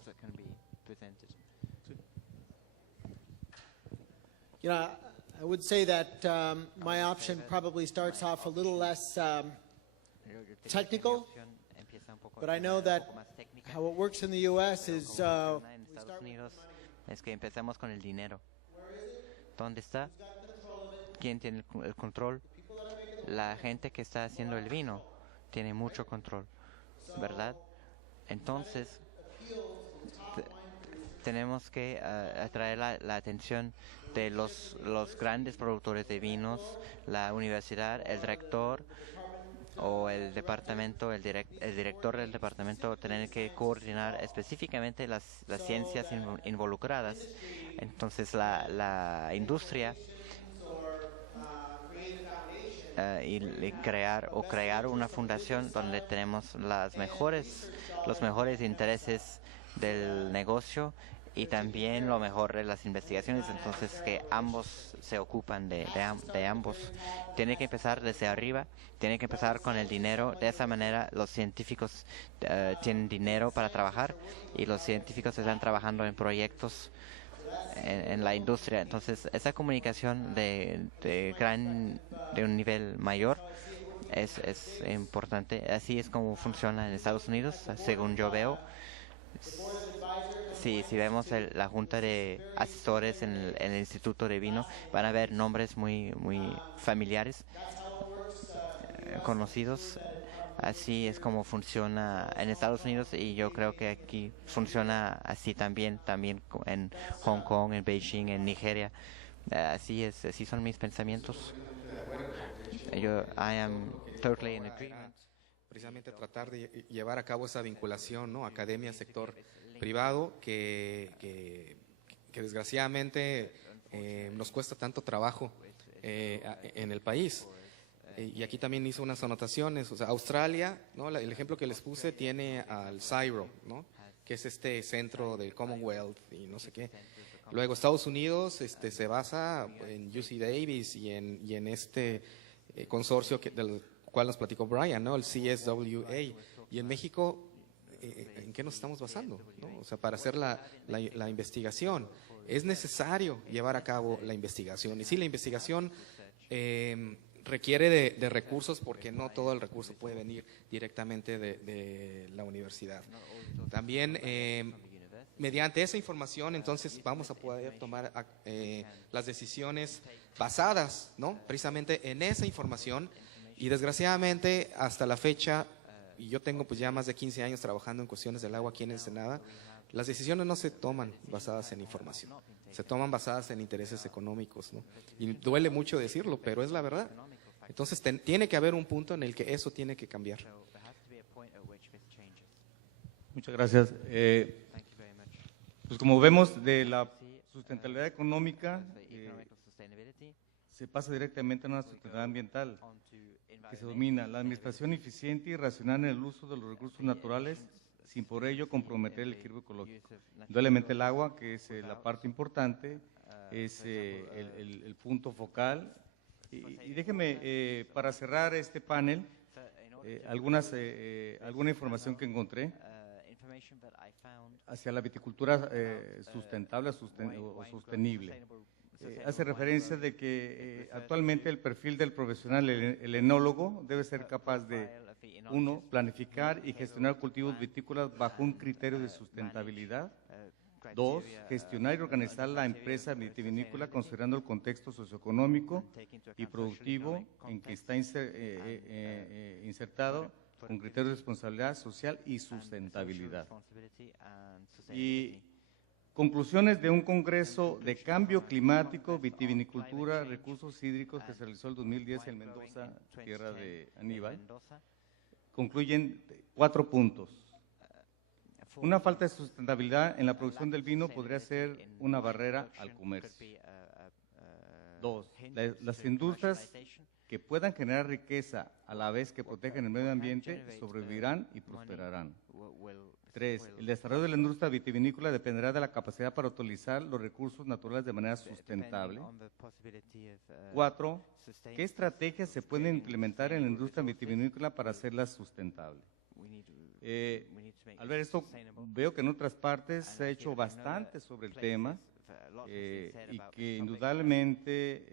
You know, I would say that my option probably starts off a little less technical, but I know that how it works in the U.S. is Estados Unidos es que empezamos con el dinero. ¿Dónde está? ¿Quién tiene el control? La gente que está haciendo el vino tiene mucho control, ¿verdad? Entonces, tenemos que atraer la atención de los grandes productores de vinos, la universidad, el rector o el departamento, el director del departamento, tener que coordinar específicamente las ciencias involucradas. Entonces la industria y crear una fundación donde tenemos los mejores intereses del negocio y también lo mejor de las investigaciones. Entonces que ambos se ocupan de ambos. Tiene que empezar desde arriba, tiene que empezar con el dinero. De esa manera los científicos tienen dinero para trabajar y los científicos están trabajando en proyectos en la industria. Entonces, esa comunicación de un nivel mayor es importante. Así es como funciona en Estados Unidos, según yo veo. Si vemos la junta de asesores en el Instituto de Vino, van a ver nombres muy familiares, conocidos. Así es como funciona en Estados Unidos, y yo creo que aquí funciona así también en Hong Kong, en Beijing, en Nigeria. Así son mis pensamientos. I am totally in agreement. Precisamente tratar de llevar a cabo esa vinculación, ¿no? Academia, sector privado, que desgraciadamente nos cuesta tanto trabajo en el país. Y aquí también hice unas anotaciones. O sea, Australia, ¿no? El ejemplo que les puse tiene al CSIRO, ¿no? Que es este centro del Commonwealth y no sé qué. Luego Estados Unidos se basa en UC Davis y en este consorcio del cual nos platicó Brian, ¿no? El CSWA. Y en México, ¿en qué nos estamos basando, ¿no? O sea, para hacer la investigación. Es necesario llevar a cabo la investigación. Y sí, la investigación requiere de recursos, porque no todo el recurso puede venir directamente de la universidad. También, mediante esa información, entonces vamos a poder tomar las decisiones basadas, ¿no? Precisamente en esa información. Y desgraciadamente, hasta la fecha, y yo tengo pues ya más de 15 años trabajando en cuestiones del agua aquí en Ensenada, las decisiones no se toman basadas en información, se toman basadas en intereses económicos, ¿no? Y duele mucho decirlo, pero es la verdad. Entonces tiene que haber un punto en el que eso tiene que cambiar. Muchas gracias. Pues como vemos, de la sustentabilidad económica se pasa directamente a una sustentabilidad ambiental, que se domina la administración eficiente y racional en el uso de los recursos naturales, sin por ello comprometer el equilibrio ecológico. Indudablemente el agua, que es la parte importante, es el punto focal. Y déjeme, para cerrar este panel, alguna información que encontré hacia la viticultura sustentable o sostenible. Hace referencia de que actualmente el perfil del profesional, el enólogo, debe ser capaz de, 1, planificar y gestionar cultivos vitícolas bajo un criterio de sustentabilidad. 2, gestionar y organizar la empresa vitivinícola considerando el contexto socioeconómico y productivo en que está insertado, con criterios de responsabilidad social y sustentabilidad. Y conclusiones de un congreso de cambio climático, vitivinicultura, recursos hídricos que se realizó el 2010 en Mendoza, tierra de Aníbal, concluyen 4 puntos. Una falta de sustentabilidad en la producción del vino podría ser una barrera al comercio. 2, las industrias que puedan generar riqueza a la vez que protegen el medio ambiente sobrevivirán y prosperarán. 3, el desarrollo de la industria vitivinícola dependerá de la capacidad para utilizar los recursos naturales de manera sustentable. 4, ¿qué estrategias se pueden implementar en la industria vitivinícola para hacerla sustentable? Al ver esto, veo que en otras partes se ha hecho bastante sobre el tema y que indudablemente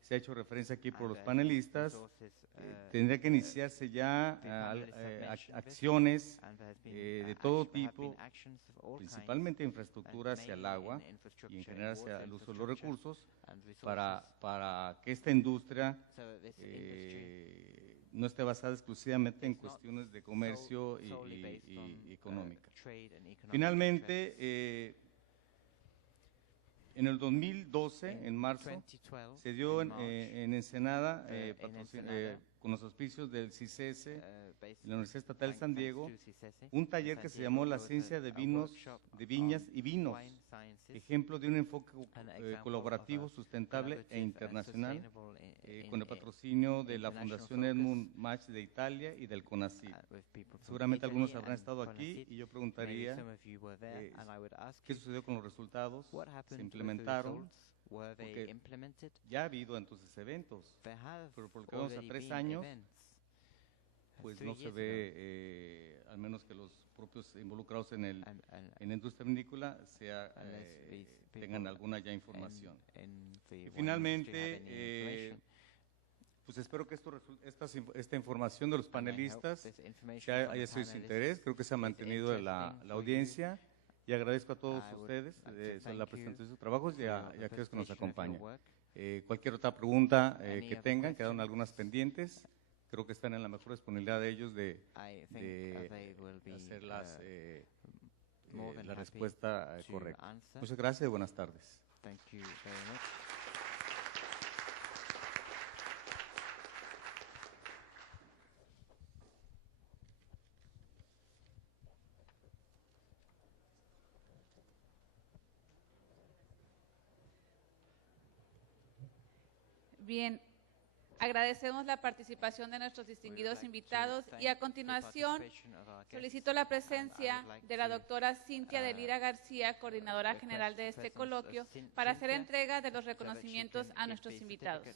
se ha hecho referencia aquí por los panelistas, tendría que iniciarse ya acciones de todo tipo, principalmente infraestructura hacia el agua y en general hacia el uso de los recursos, para que esta industria no esté basada exclusivamente en cuestiones de comercio y económica. Finalmente, en el 2012, en marzo, se dio en Ensenada, con los auspicios del CICES, la Universidad Estatal de San Diego, un taller que se llamó La Ciencia de Vinos, de Viñas y Vinos, ejemplo de un enfoque colaborativo, sustentable e internacional, con el patrocinio de la Fundación Edmund Mach de Italia y del CONACYT. Seguramente algunos habrán estado aquí y yo preguntaría qué sucedió con los resultados, se implementaron, porque ya ha habido entonces eventos, pero por lo que vamos a 3 años, pues no se ve al menos que los propios involucrados en la industria vinícola tengan alguna ya información. Y finalmente, pues espero que esta información de los panelistas haya sido de su interés. Creo que se ha mantenido la audiencia y agradezco a todos ustedes la presentación de sus trabajos y a aquellos que nos acompañan. Cualquier otra pregunta que tengan, quedaron algunas pendientes. Creo que están en la mejor disponibilidad de ellos de hacer la respuesta correcta. Muchas gracias y buenas tardes. Bien, agradecemos la participación de nuestros distinguidos invitados y a continuación solicito la presencia de la doctora Cintia de Lira García, coordinadora general de este coloquio, para hacer entrega de los reconocimientos a nuestros invitados.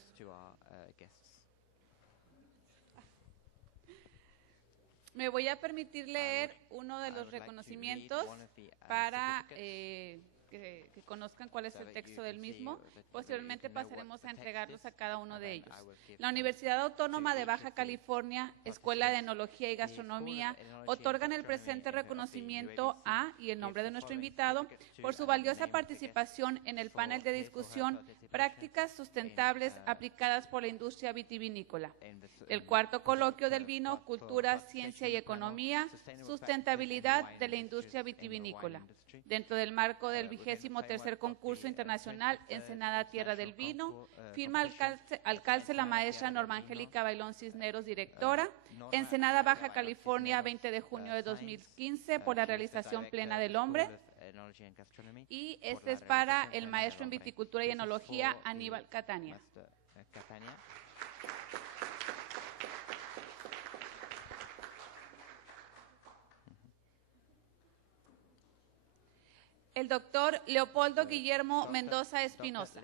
Me voy a permitir leer uno de los reconocimientos para que conozcan cuál es el texto del mismo. Posteriormente pasaremos a entregarlos a cada uno de ellos. La Universidad Autónoma de Baja California, Escuela de Enología y Gastronomía, otorgan el presente reconocimiento a, y el nombre de nuestro invitado, por su valiosa participación en el panel de discusión Prácticas sustentables aplicadas por la industria vitivinícola. El cuarto coloquio del vino, Cultura, Ciencia y Economía, Sustentabilidad de la industria vitivinícola. Dentro del marco del 23º concurso internacional Ensenada Tierra del Vino, firma al calce la maestra Norma Angélica Bailón Cisneros, directora, Ensenada, Baja California, 20 de junio de 2015, por la realización plena del hombre. Y este es para el maestro en viticultura y enología, Aníbal Catania. El doctor Leopoldo Guillermo Mendoza Espinosa.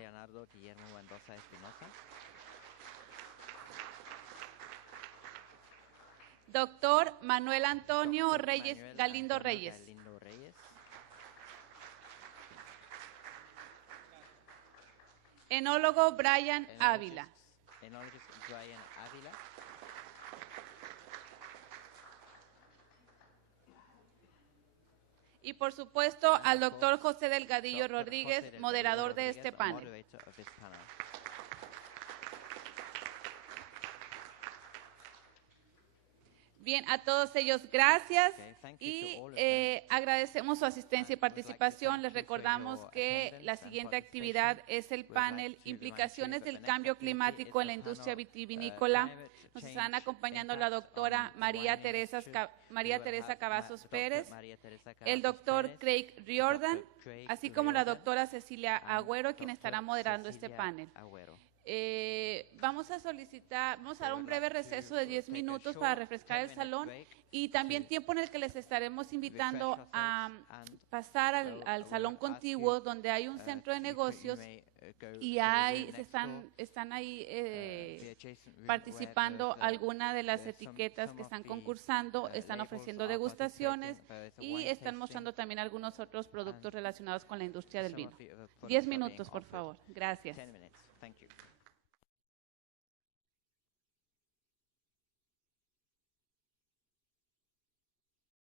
Doctor Manuel Antonio Reyes Galindo Reyes. Enólogo Brian Ávila. Y por supuesto al doctor José Delgadillo Rodríguez, moderador de este panel. Bien, a todos ellos gracias y agradecemos su asistencia y participación. Les recordamos que la siguiente actividad es el panel Implicaciones del Cambio Climático en la Industria Vitivinícola. Nos están acompañando la doctora María Teresa Cavazos Pérez, el doctor Craig Riordan, así como la doctora Cecilia Agüero, quien estará moderando este panel. Vamos a dar un breve receso de 10 minutos para refrescar el salón y también tiempo en el que les estaremos invitando a pasar al salón contiguo, donde hay un centro de negocios y están ahí participando algunas de las etiquetas que están concursando, están ofreciendo degustaciones y están mostrando también algunos otros productos relacionados con la industria del vino. 10 minutos, por favor. Gracias.